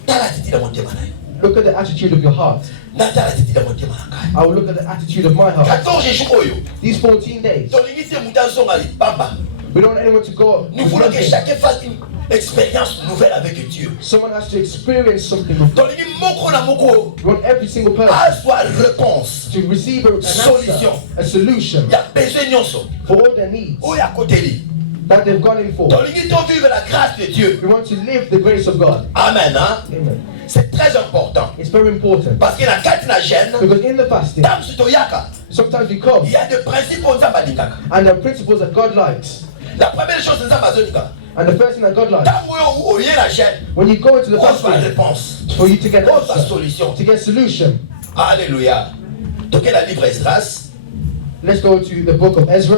Total attitude à mon thème à la. Look at the attitude of your heart. Total attitude à mon thème à la. I will look at the attitude of my heart. 14 jours oyo. These 14 days, Tolingi te muta zonga li pamba. We don't want anyone to go. Nous with voulons que nothing. chacun fasse une expérience nouvelle avec Dieu. Someone has to experience something with God. Donc, il moko na moko We want every single person a soit réponse. to receive an answer, Solution. a solution Il y a besoin nyonso. for all their needs Oh, ya koteli. that they've gone in for. Donc, il faut vivre la grâce de Dieu. We want to live the grace of God. Amen. Hein? Amen. C'est très important. It's very important Parce que la carte na gêne, because in the fasting, tam sutoyaka, sometimes we come il y a des principes on balingaka. and there are principles that God likes. La première chose c'est ça bazonika. And the first thing that God likes, Tam wo oye la gêne, when you go into the on soit fasting, réponse. for you to get an On soit answer, solution. to get solution. Alléluia. Donc la livre Esdras, Let's go to the book of Ezra.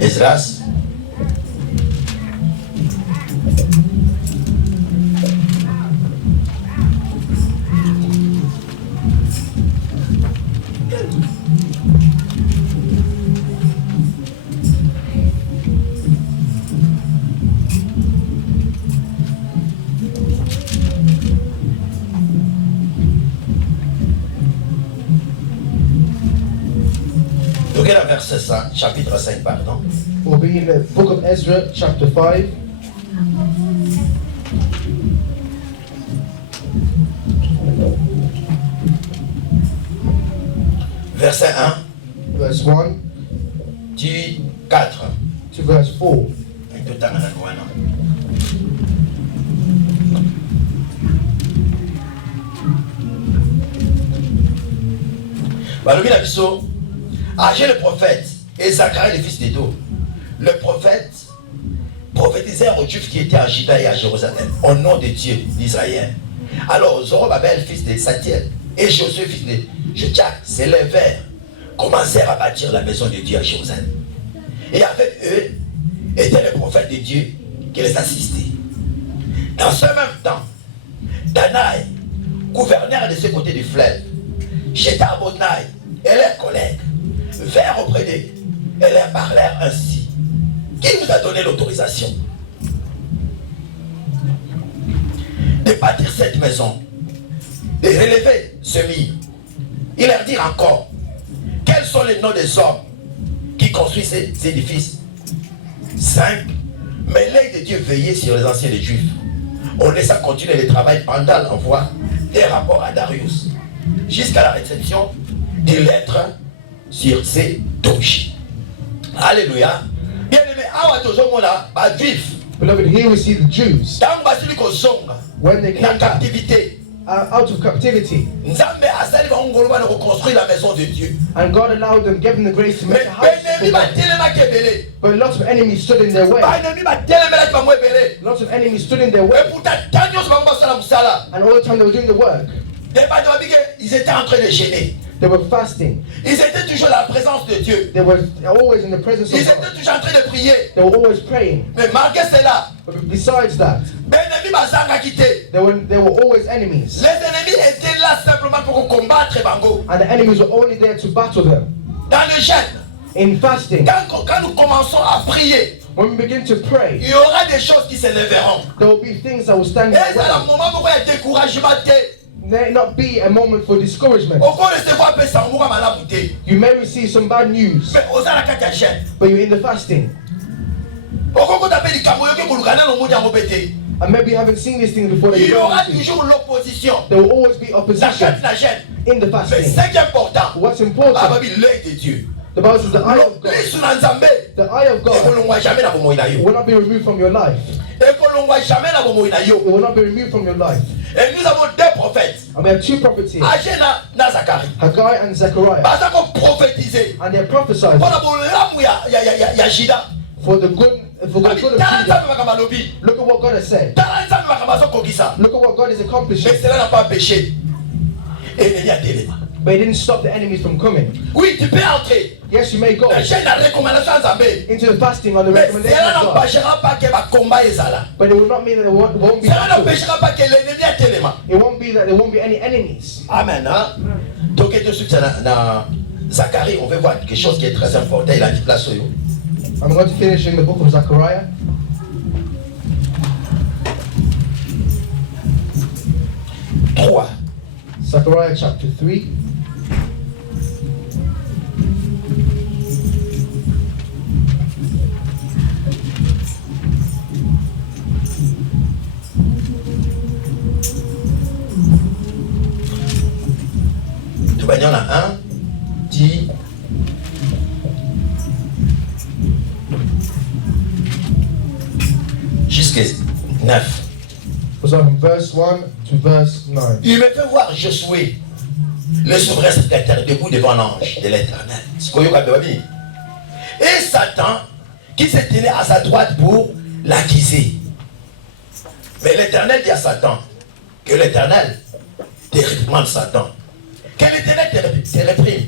Esdras. Donc la verset 5, chapitre 5, pardon. We'll be in the book of Ezra, chapter 5. Verset 1, Verse 1 du 4. to verse 4. Avec tout le temps, on a le droit, non? Balobi la biso, Agé le prophète et Zacharie le fils d'Edo. Le prophète prophétisait aux Juifs qui étaient en Juda et à Jérusalem au nom de Dieu d'Israël. Alors Zorobabel fils de Satiel et Josué fils de Jochak s'élevèrent, commencèrent à bâtir la maison de Dieu à Jérusalem. Et avec eux était le prophète de Dieu qui les assistait. Dans ce même temps, Danaï, gouverneur de ce côté du fleuve, Shethar-Bothnaï et leurs collègues vinrent auprès d'eux et leur parlèrent ainsi. Qui vous a donné l'autorisation de bâtir cette maison, de relever ce mur? Ils leur dirent encore, quels sont les noms des hommes qui construisent ces édifices? 5. Mais l'œil de Dieu veillait sur les anciens des Juifs. On laissa continuer le travail pendant l'envoi des rapports à Darius, jusqu'à la réception des lettres sur ces dossiers. Alléluia. Bien aimé, awa tozomona ba vif. Beloved, here we see the Jews, Tango basili kozonga when they na came back captivité. out of captivity, Nzambe asali bangolo bana ko construire la maison de Dieu. and God allowed them, gave them the grace to Mais make a house benemi for ba God. telema kebele. But lots of enemies stood in their way. Ba enemi ba telemela bango ebele. Lots of enemies stood in their Et way. pourtant tanyo so bango basala musala. And all the time they were doing the work, Des ba babike, ils étaient en train de gêner. they were fasting. Ils étaient toujours dans la présence de Dieu. They were always in the presence Ils of God. étaient toujours en train de prier. They were always praying. Mais malgré cela, But besides that, benemi bazanga quitté. they were always enemies. Les ennemis étaient là simplement pour combattre bango. And the enemies were only there to battle them. Dans le jeûne, In fasting, quand nous commençons à prier, when we begin to pray, il y aura des choses qui s'élèveront. there will be things that will stand in Et the c'est le way. moment où il y a découragement. There may not be a moment for discouragement. Au cours de ce mois, peut s'embourer malamu te. You may receive some bad news, Mais aux la carte à jeûne. but you're in the fasting. Au cours de likambo yoke kulukana no munya mobete. And maybe you haven't seen these things before that Il y you're aura going to. toujours l'opposition. There will always be La opposition carte à jeûne. in the Mais fasting. ce qui est important, What's ah, important, babi, l'œil de Dieu. the Bible says the eye of God, L'œil sur Nzambe. the eye of Et God kolongwa jamais na bomoi na yo. will not be removed from your life. Et kolongwa jamais na bomoi na yo. It will not be removed from your life. Et nous avons deux prophètes. And we have two prophets here, Agé na Zacharie. Haggai and Zechariah, Baza ko prophétiser. and they're prophesying Pour la bolamu ya Juda. for the good of Tala Judah. Nzambe makambo alobi. Look at what God has said. Tala Nzambe makambo azokokisa. Look at what God is Mais accomplishing. cela n'a pas péché. Et il y a des éléments. But it didn't stop the enemies from coming. Oui, tu peux entrer. Yes, you may go La chaîne a recommandation Nzambe. into the fasting on the Mais recommendation cela of God. n'empêchera pas que va combat ezala. But it will not mean that there won't be Cela battles. n'empêchera pas que l'ennemi a tellement. It won't be that there won't be any enemies. Amen. Hein? Donc, tout de suite, Zacharie, on veut voir quelque chose qui est très important. Il a dit place au yo. I'm going to finish in the book of Zechariah. Zechariah chapter 3. Il y en a un, dit jusqu'à 9. From verse 1 to verse 9. Il me fait voir Josué, le souverain secrétaire, debout devant l'ange de l'Éternel. Et Satan qui se tenait à sa droite pour l'accuser. Mais l'Éternel dit à Satan que l'Éternel te réprimande Satan. Que l'Éternel te réprime.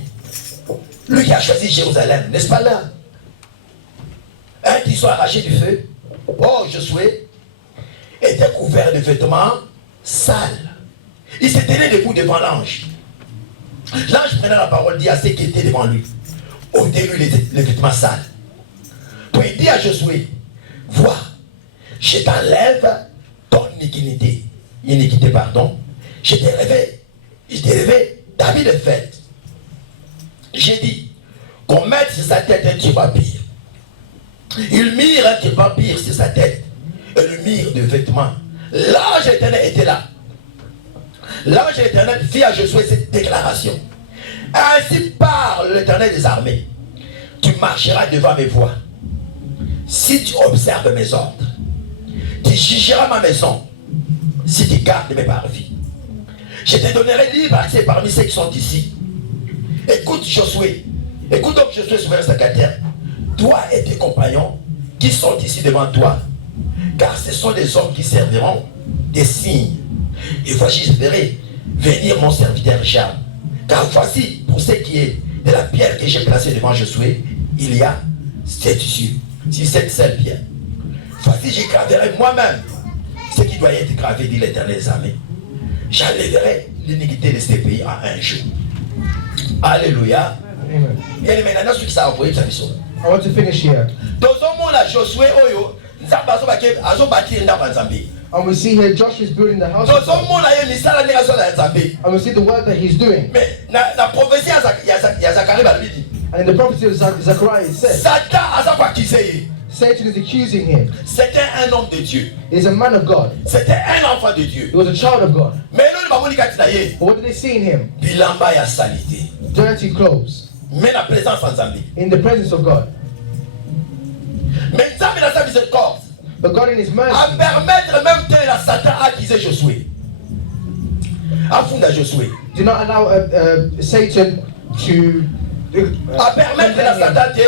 Lui qui a choisi Jérusalem, n'est-ce pas là? Un qui soit arraché du feu. Oh, Josué était couvert de vêtements sales. Il se tenait debout devant l'ange. L'ange prenait la parole, dit à ceux qui étaient devant lui: ôtez-lui les vêtements sales. Puis il dit à Josué: vois, je t'enlève ton iniquité, pardon. Je t'ai levé d'habit de fête. J'ai dit qu'on mette sur sa tête un turban pire. Il mire un turban pire sur sa tête et le mire de vêtements. L'ange éternel était là. L'ange éternel fit à Josué cette déclaration: ainsi parle l'Éternel des armées, tu marcheras devant mes voies. Si tu observes mes ordres, tu jugeras ma maison. Si tu gardes mes parvis, je te donnerai libre accès parmi ceux qui sont ici. Écoute Josué, écoute donc Josué, souverain secrétaire, toi et tes compagnons qui sont ici devant toi, car ce sont des hommes qui serviront des signes. Et voici, je ferai venir mon serviteur Jam. Car voici, pour ce qui est de la pierre que j'ai placée devant Josué, il y a 7 issues, 7 seules pierres. Voici, je graverai moi-même ce qui doit être gravé, dit l'Éternel des armées. J'enlèverai l'iniquité de ce pays en un jour. Alléluia. Amen. Et maintenant, ceux qui savent envoyer sa mission. I want to finish here. Dans un monde à Josué, Oyo, And we see here Joshua is building the house of God. And we see the work that he's doing. And in the prophecy of Zechariah it says Satan is accusing him. C'était un homme de Dieu. He's a man of God. C'était un enfant de Dieu. He was a child of God. Mais But what did they see in him? bilamba ya salité. Dirty clothes. Mais la présence en Zambie. In the presence of God. Mais Zambie dans sa miséricorde. But God in his mercy. À permettre même que la Satan accuser Josué. À fonder Josué. Do not allow Satan to. À permettre la Satan de.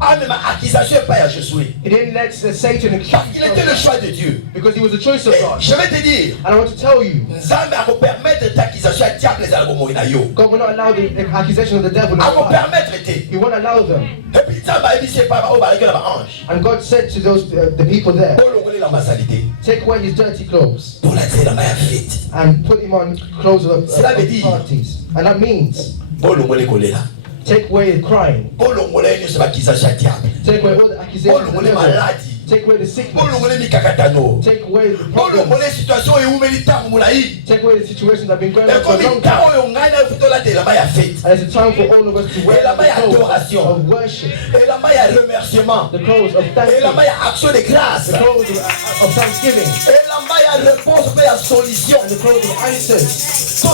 Ah, mais ma accusation pas à Josué. He didn't let Satan accuse Parce qu'il était le choix de Dieu. because he was the choice of God. Je vais te dire. And I want to tell you, Nzambe a permettre d'accusation à diable les algomori na yo. God will not allow the accusation of the devil in A your life. permettre te. He won't allow them. Et puis Nzambe a dit c'est pas au barrière la ange. And God said to those the people there, Pour le la masalité. take away his dirty clothes Pour la dire la maille fête. and put him on clothes of Cela veut dire- parties. And that means Pour le là. take away the crying, Pour le nous c'est accusation à diable. take away all the accusations of Pour the le devil, maladie. take away the Pour sickness, le mikakatano. take away the Pour le problems, situation et où militaire moulaï. take away the situations that have been going Et on for a comme long il time. t'a eu ngana futo la de la maille fête. And it's a time for all of us to wear Et la maille the clothes adoration. of worship, Et la maille remerciement. the clothes of Et la thanksgiving, maille action de grâce. the clothes of thanksgiving, Et la maille réponse et la solution. and the clothes of answers.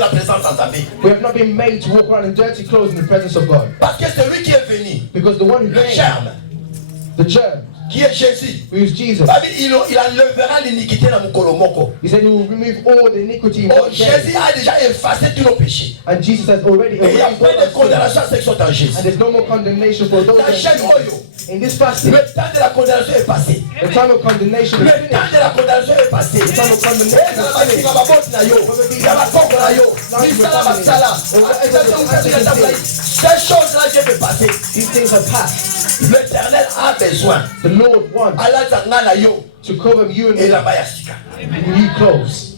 La présence en Zambie. We have not been made to walk around in dirty clothes in the presence of God. Parce que c'est lui qui est venu. Because the one who Le came, germe, the germ, qui est Jésus. who is Jesus, Il enlèvera l'iniquité dans mon kolomoko. he said he will remove all the iniquity in Oh, one day. Jésus a déjà effacé tous nos péchés. And Jesus has already Et il n'y a erased pas all de our sins. condamnation à ceux qui sont en And Jésus. there's no more condemnation for those Dans that chaque are oyo, in this fasting. le temps de la condamnation est passé. The time of condemnation Le is temps finished. de la condamnation est passé. The time of condemnation Eh, is dans la bâtisse, finished. dans la botte, na yo. Dans la coque, na yo. Misala, masala. Ces choses-là, je vais passer. These things are past. L'Éternel a besoin. The Lord wants Allah zanga na yo. to cover you Et in la baya sika. new clothes.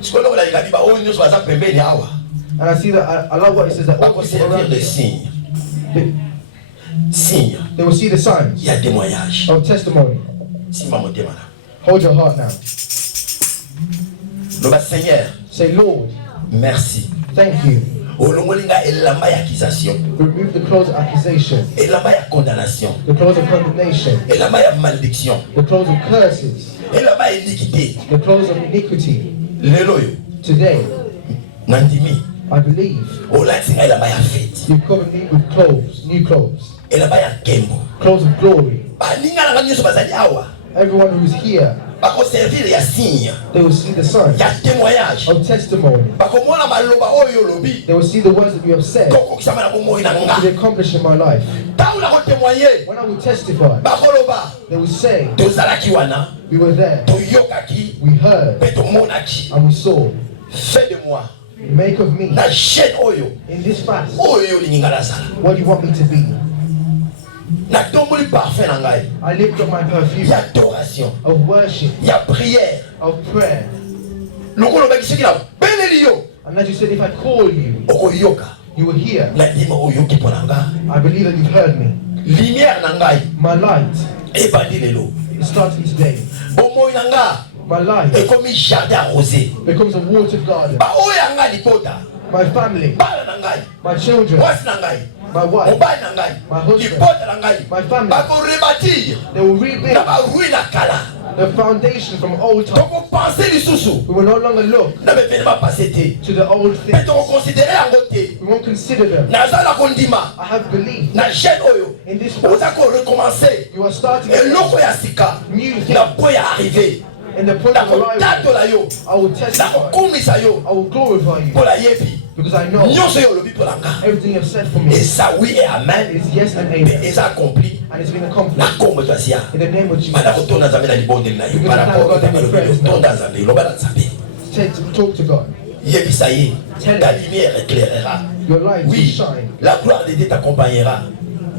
Sikoyo la ilabi ba o nyuso baza pembeni awa. And I see that I love what it says that all people around de signes. Signes. They will see the signs. Il y a témoignage. Of testimony. Si maman témoigne. Hold your heart now. Le Seigneur. Say, Lord. Merci. Thank you. Remove the clothes of accusation. Condamnation. The clothes of condemnation. Malédiction. The clothes of curses. The clothes of iniquity. Today, I believe you've covered me with clothes, new clothes. Clothes of glory. Everyone who is here, they will see the signs of testimony. They will see the words that you have said to be accomplished in my life. When I will testify, they will say, we were there, we heard, and we saw. Make of me, in this fast, what do you want me to be? I lift up my perfume of worship, of prayer. And as you said, if I call you, you will hear. I believe that you've heard me. My light, it starts each day. My life becomes a watered garden. My family, my children, my wife, my husband, my family, they will rebuild the foundation from old times. We will no longer look to the old things. We won't consider them. I have believed in this fast. You are starting new things. In the point of arrival, I will testify, I will glorify you, because I know everything you have said for me is yes and amen, and it's been accomplished in the name of Jesus. Talk to God. Ta lumière éclairera. Oui, la gloire de Dieu t'accompagnera.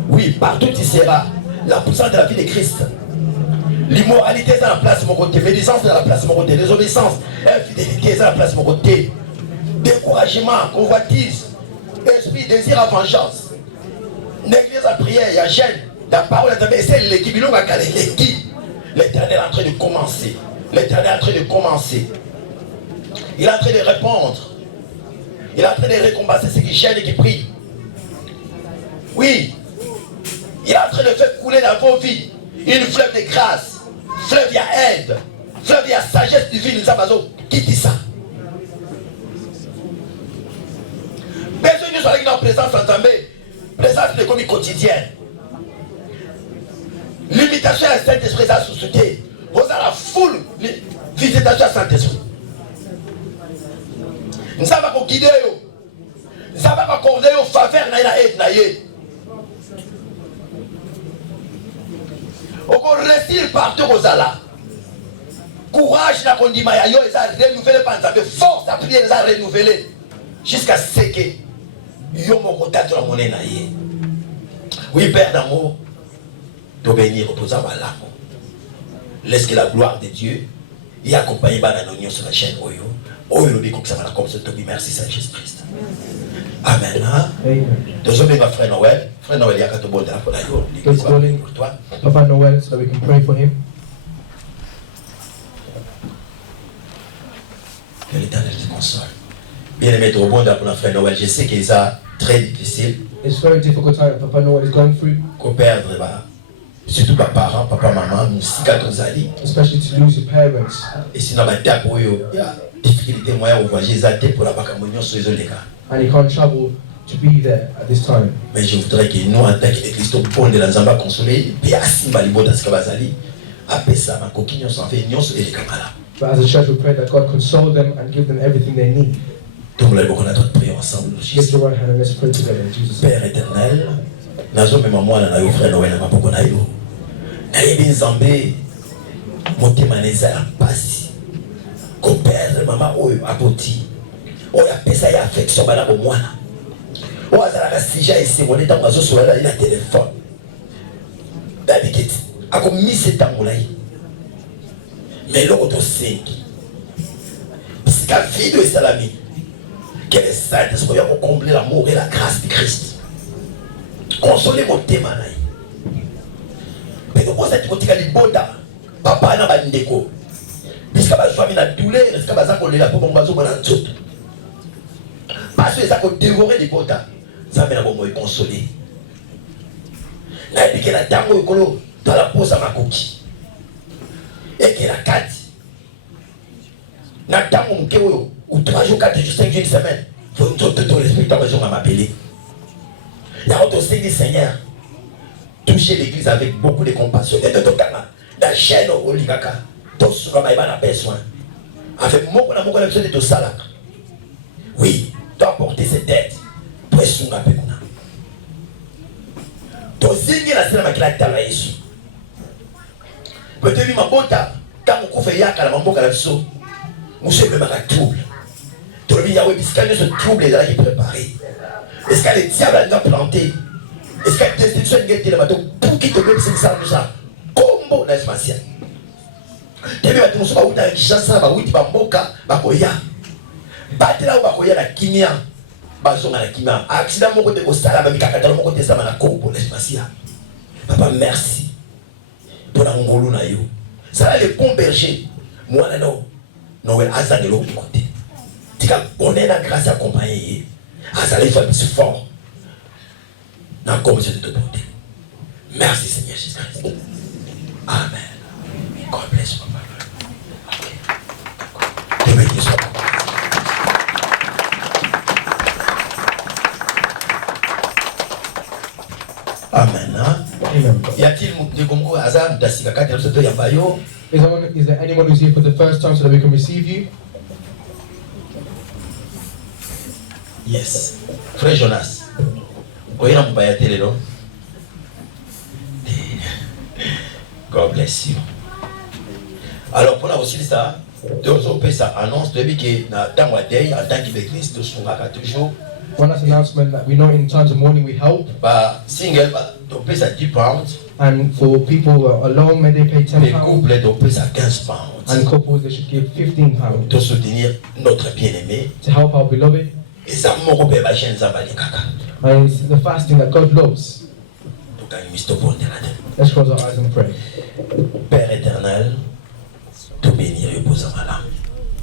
Oui, partout tu seras. La puissance de la vie de Christ. L'immoralité est à la place de mon côté, médisance est à la place de mon côté, désobéissance, infidélité est à la place de mon côté, découragement, convoitise, esprit, désir à vengeance, négligence à prière, il y a gêne, la parole est à c'est l'équipe, l'éternel est en train de commencer, l'éternel est en train de commencer, il est en train de répondre, il est en train de récompenser ceux qui gênent et qui prient. Oui, il est en train de faire couler dans vos vies une fleuve de grâce. Fleuve, il y a aide. Fleuve, il y a sagesse divine. Qui dit ça? Personne ne soit dans la présence entendue. Présence de commis quotidienne. Limitation à Saint-Esprit, ça sous-souté. Vous avez la foule. Visitation à Saint-Esprit. Nous ne savons pas guider. Nous ne savons pas accorder aux faveurs na aide. Au récit partout aux ala. Courage na kondima ya yo eza renouvelé par Nzambe, force à prier eza renouvelé jusqu'à ce que yo moko tato la monnaie na ye. Oui, Père d'amour, to bénir opposa malamo. Laisse que la gloire de Dieu y accompagne bana no sur la chaîne oyo. Oyo lobi ko ça va comme ça to merci Saint Jésus-Christ. Amen. Désolé ma frère Noël. Frère Noël, il y a quatre bonnes pour la yo. Let's call in Papa Noel so that we can pray for him. Que l'Éternel te console. Bien aimé, trop bon pour la frère Noël. Je sais qu'il est très difficile. It's very difficult time Papa Noel is going through. Qu'on perdre, surtout par parents, papa, maman, especially to lose your parents. Et sinon, il y a difficulté moyen au voyager pour la bacamunion sur les cas. And he can't travel to be there at this time. Mais je voudrais que nous, en tant qu'Église, nous prenons de la Zamba consolée, et Asimba Liboda Skabazali, après ça, ma coquille, on s'en fait, nous, et les camarades. But as a church, we pray that God console them and give them everything they need. Donc, là, on a notre prière ensemble. Lift your right hand and let's pray together in Jesus' name. Père éternel, nazo même moi, na yo frère Noël, na papa na yo. Na yebi nzambe, motema neza ya pasi. Ko perdre mama oyo aboti. Oyo apesa ya affection bana bo mwana. O azala ka sija ese ko neta ngazo so la ina téléphone. Dabiketi, ako mise tangola yi. Mais loko to 5. Pisika video esalami. Que le Saint-Esprit va combler l'amour et la grâce de Christ. Consoler mon thème. Mais comment ça tu as dit papa n'a pas de déco. Puisque ma famille a douleur, est-ce que ma famille a pour mon bateau dans tout. Parce que ça a dévoré les quotas. Ça m'a consolé. N'a dit que la dame dans la pose à ma coquille. Et que la 4. N'a dame ou 3 jours, 4 jours, 5 jours, une semaine. Il faut que tout respectable à m'appeler. Il y a aussi des seigneurs. Toucher l'église avec beaucoup de compassion. Et de tout cas, la chaîne au Ligaka, tout ce qu'on a besoin. Avec moi, on a besoin de tout ça. Oui, tu as apporté cette aide pour être avec nous. Tu as signé la scène avec la tala Yesu. Peut-être que ma bota, quand on fait yaka, la mambo, la so, monsieur même à trouble. Tu as dit, est-ce qu'il y a ce trouble là qui est préparé? Est-ce que le diable a planté? Est-ce que la destruction est été là-bas pour qui te met ça déjà? Combo dans l'espace. Tu as dit, tu as dit, tu as dit, tu as dit, tu as dit, batela ou bakoya na kimia bazonga na kimia accident moko te ko sala ba mikakatalo moko te sama na kombo l'espace. Papa merci pour la ngolu na yo. Ça le bon berger moi non no el azane lo côté. Tika bonne na grâce accompagner azale fa plus fort. Na comme c'est de te porter. Merci Seigneur Jésus-Christ. Amen. God bless you, Papa. Okay. Amen. Amen. Amen. Is there anyone who's here for the first time so that we can receive you? Yes. Frère Jonas. God bless you. Alors, pour la aussi, ça, deux autres ça annonce depuis que dans la day, en tant qu'église, nous sommes toujours. One last announcement that we know in times of mourning we help. Single, tu payes à 10 pounds. And for people who are alone, may they pay 10 Les pounds. couples, tu payes à 15 pounds. And couples, they should give 15 pounds. Pour soutenir notre bien-aimé. To help our beloved. Et ça, mon groupe est bâché, ça va les caca. And it's the fasting that God loves. Let's close our eyes and pray. Père éternel, tout bénir et poser ma âme.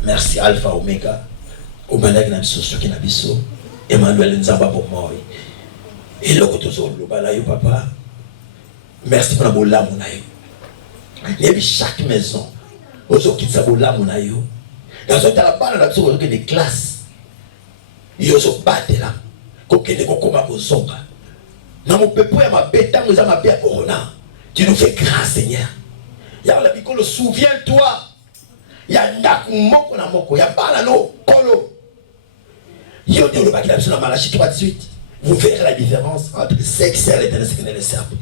Merci Alpha Omega. Obanak na biso soki na biso. Emmanuel Nzamba pour moi. Et là que tous le bala yo papa. Merci pour la bola mon ayo. Et chaque maison, aux qui ça bola mon ayo. Dans ce la bala na biso que des classes. Yo so battre là. Ko kende ko koma ko zonga. Na mo pepo ya mabeta mo za mabia corona. Tu nous fais grâce Seigneur. Ya la bikolo souviens-toi. Ya ndaku moko na moko ya bala no kolo. Yo de le baki la biso na Malachie 3:18. Vous verrez la différence entre le sexe et l'éternel et le serpent.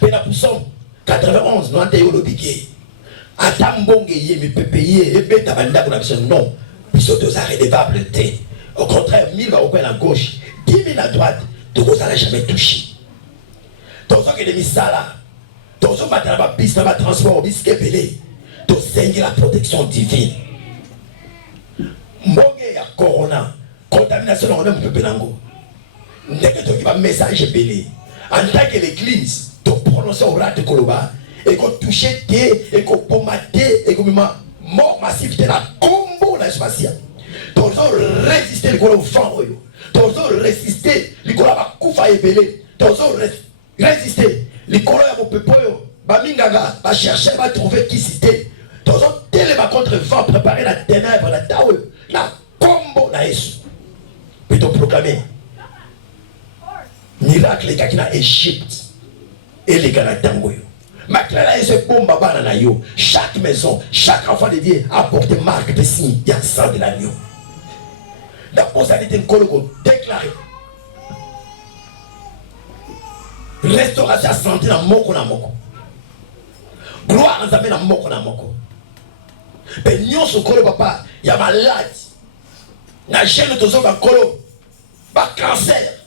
Mais dans le psaume 91, nous avons le biquet. Atambonge yé, mi pepe yé, et beta banda qu'on a besoin non. Puis surtout ça redevable. Au contraire, 1000 va au coin à gauche, 10 000 à droite, tout ça n'a jamais touché. Tout ça qui est mis ça là, tout ça qui est bis dans le transport, bis qui est belé, tout ça la protection divine. Mbonge ya corona, contamination dans le peuple nango. N'est que tu vas message belé. En tant que l'église, tu prononces au rat de Koloba, et qu'on touche et qu'on pommate, et qu'on mort massif de la combo la spatiale. Tu dois résister le colon fan, tu dois résister le colon à Koufa et belé, tu dois résister le colon à mon peuple, Bamingaga, va chercher, va trouver qui c'était. Tu dois tellement contre vent, préparer la ténèbre, la taou, la combo la Yesu. Puis tu proclamer. Miracle les gars qui na Égypte et les gars na Tangoyo. Maklala et ce bon baba na yo. Chaque maison, chaque enfant de Dieu apporte marque de signe. Il y a le sang de l'agneau. La postalité de Koloko déclaré. Restauration à santé dans moko na moko. Gloire en zame na moko na moko. Mais nous sur Kolo papa, il y a malade. Na gêne de zone Kolo. Pas cancer.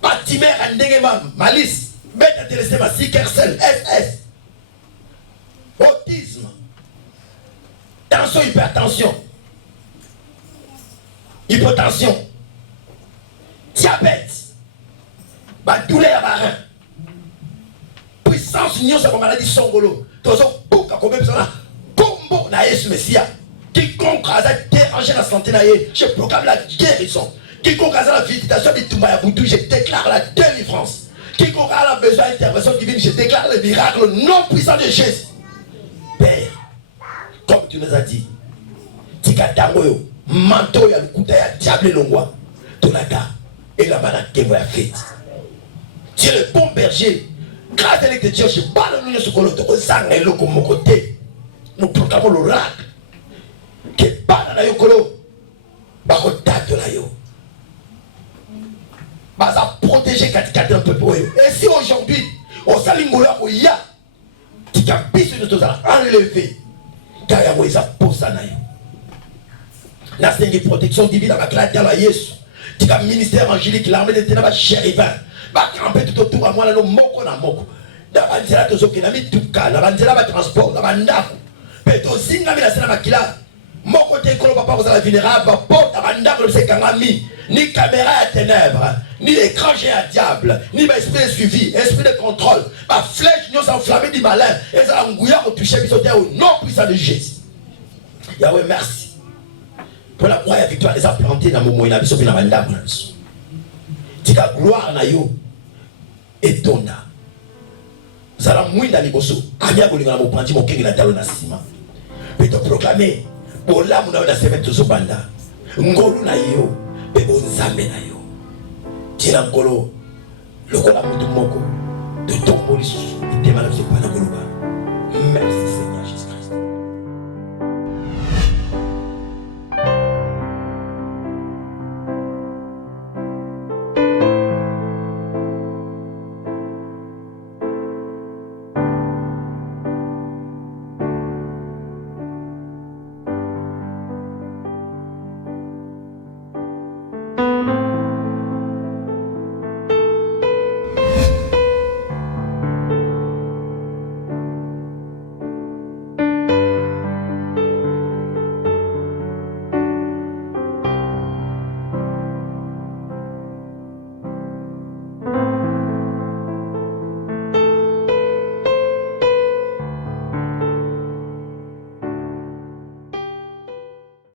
Pas timère en dégâts, malice. Bête intéressée, ma sickle-cell, SS. Autisme. Tension, hypertension. hypotension, diabète, douleur à marin, puissance union sur la maladie songolo, toujours bouka comme ça, bombo na Yesu Messia. Quiconque a dérangé la santé, je proclame la guérison. Quiconque a la visitation de Toumaya Boudou, je déclare la délivrance. Quiconque a besoin d'intervention divine, je déclare le miracle non puissant de Jésus. Père, comme tu nous as dit, Tikatangoyo, manteau ya lukuta ya diable longwa, Tonaka, et la manake voya fête. Tu es le bon berger. Grâce à l'église de Dieu, je parle de nous sur le côté, comme mon côté. Nous proclamons l'oracle. Que parle na yokolo, bakotato la yo. Baza protéger katikati un peu pour eux. Et si aujourd'hui, on s'alingola au ya, tu as pissé de tout ça, enlevé, car il y a où ils apposent ça na yo. La scène de protection divine avec la terre à Yesu. Tu as ministère angélique, l'armée de ténèbres, chérubin. Ba camper tout autour à moi, là, moko na moko. Da banzela to zoki na mi tuka, na banzela ba transport, na bandako. Peto zinga mi la sena makila. Moko te kolo papa vous la vulnérable, ba porte à bandako le sekangami. Ni caméra à ténèbres, ni écran géant diable, ni ba esprit de suivi, esprit de contrôle. Ba flèche nous enflammée du malin. Et ça ngouya au toucher bisoté au nom puissant de Jésus. Yahweh merci. Pour la gloire et la victoire les a plantés dans mon moyen biso na bandako. Tika gloire na yo etonda zala mwinda liboso amia bolinga na mopanzi mokengi na talo na sima pe to proclamer bolamu na na semaine tozo banda ngolu na yo pe bonzambe na yo tina ngolo lokola mutu moko de tomboli susu te mala se pana koloba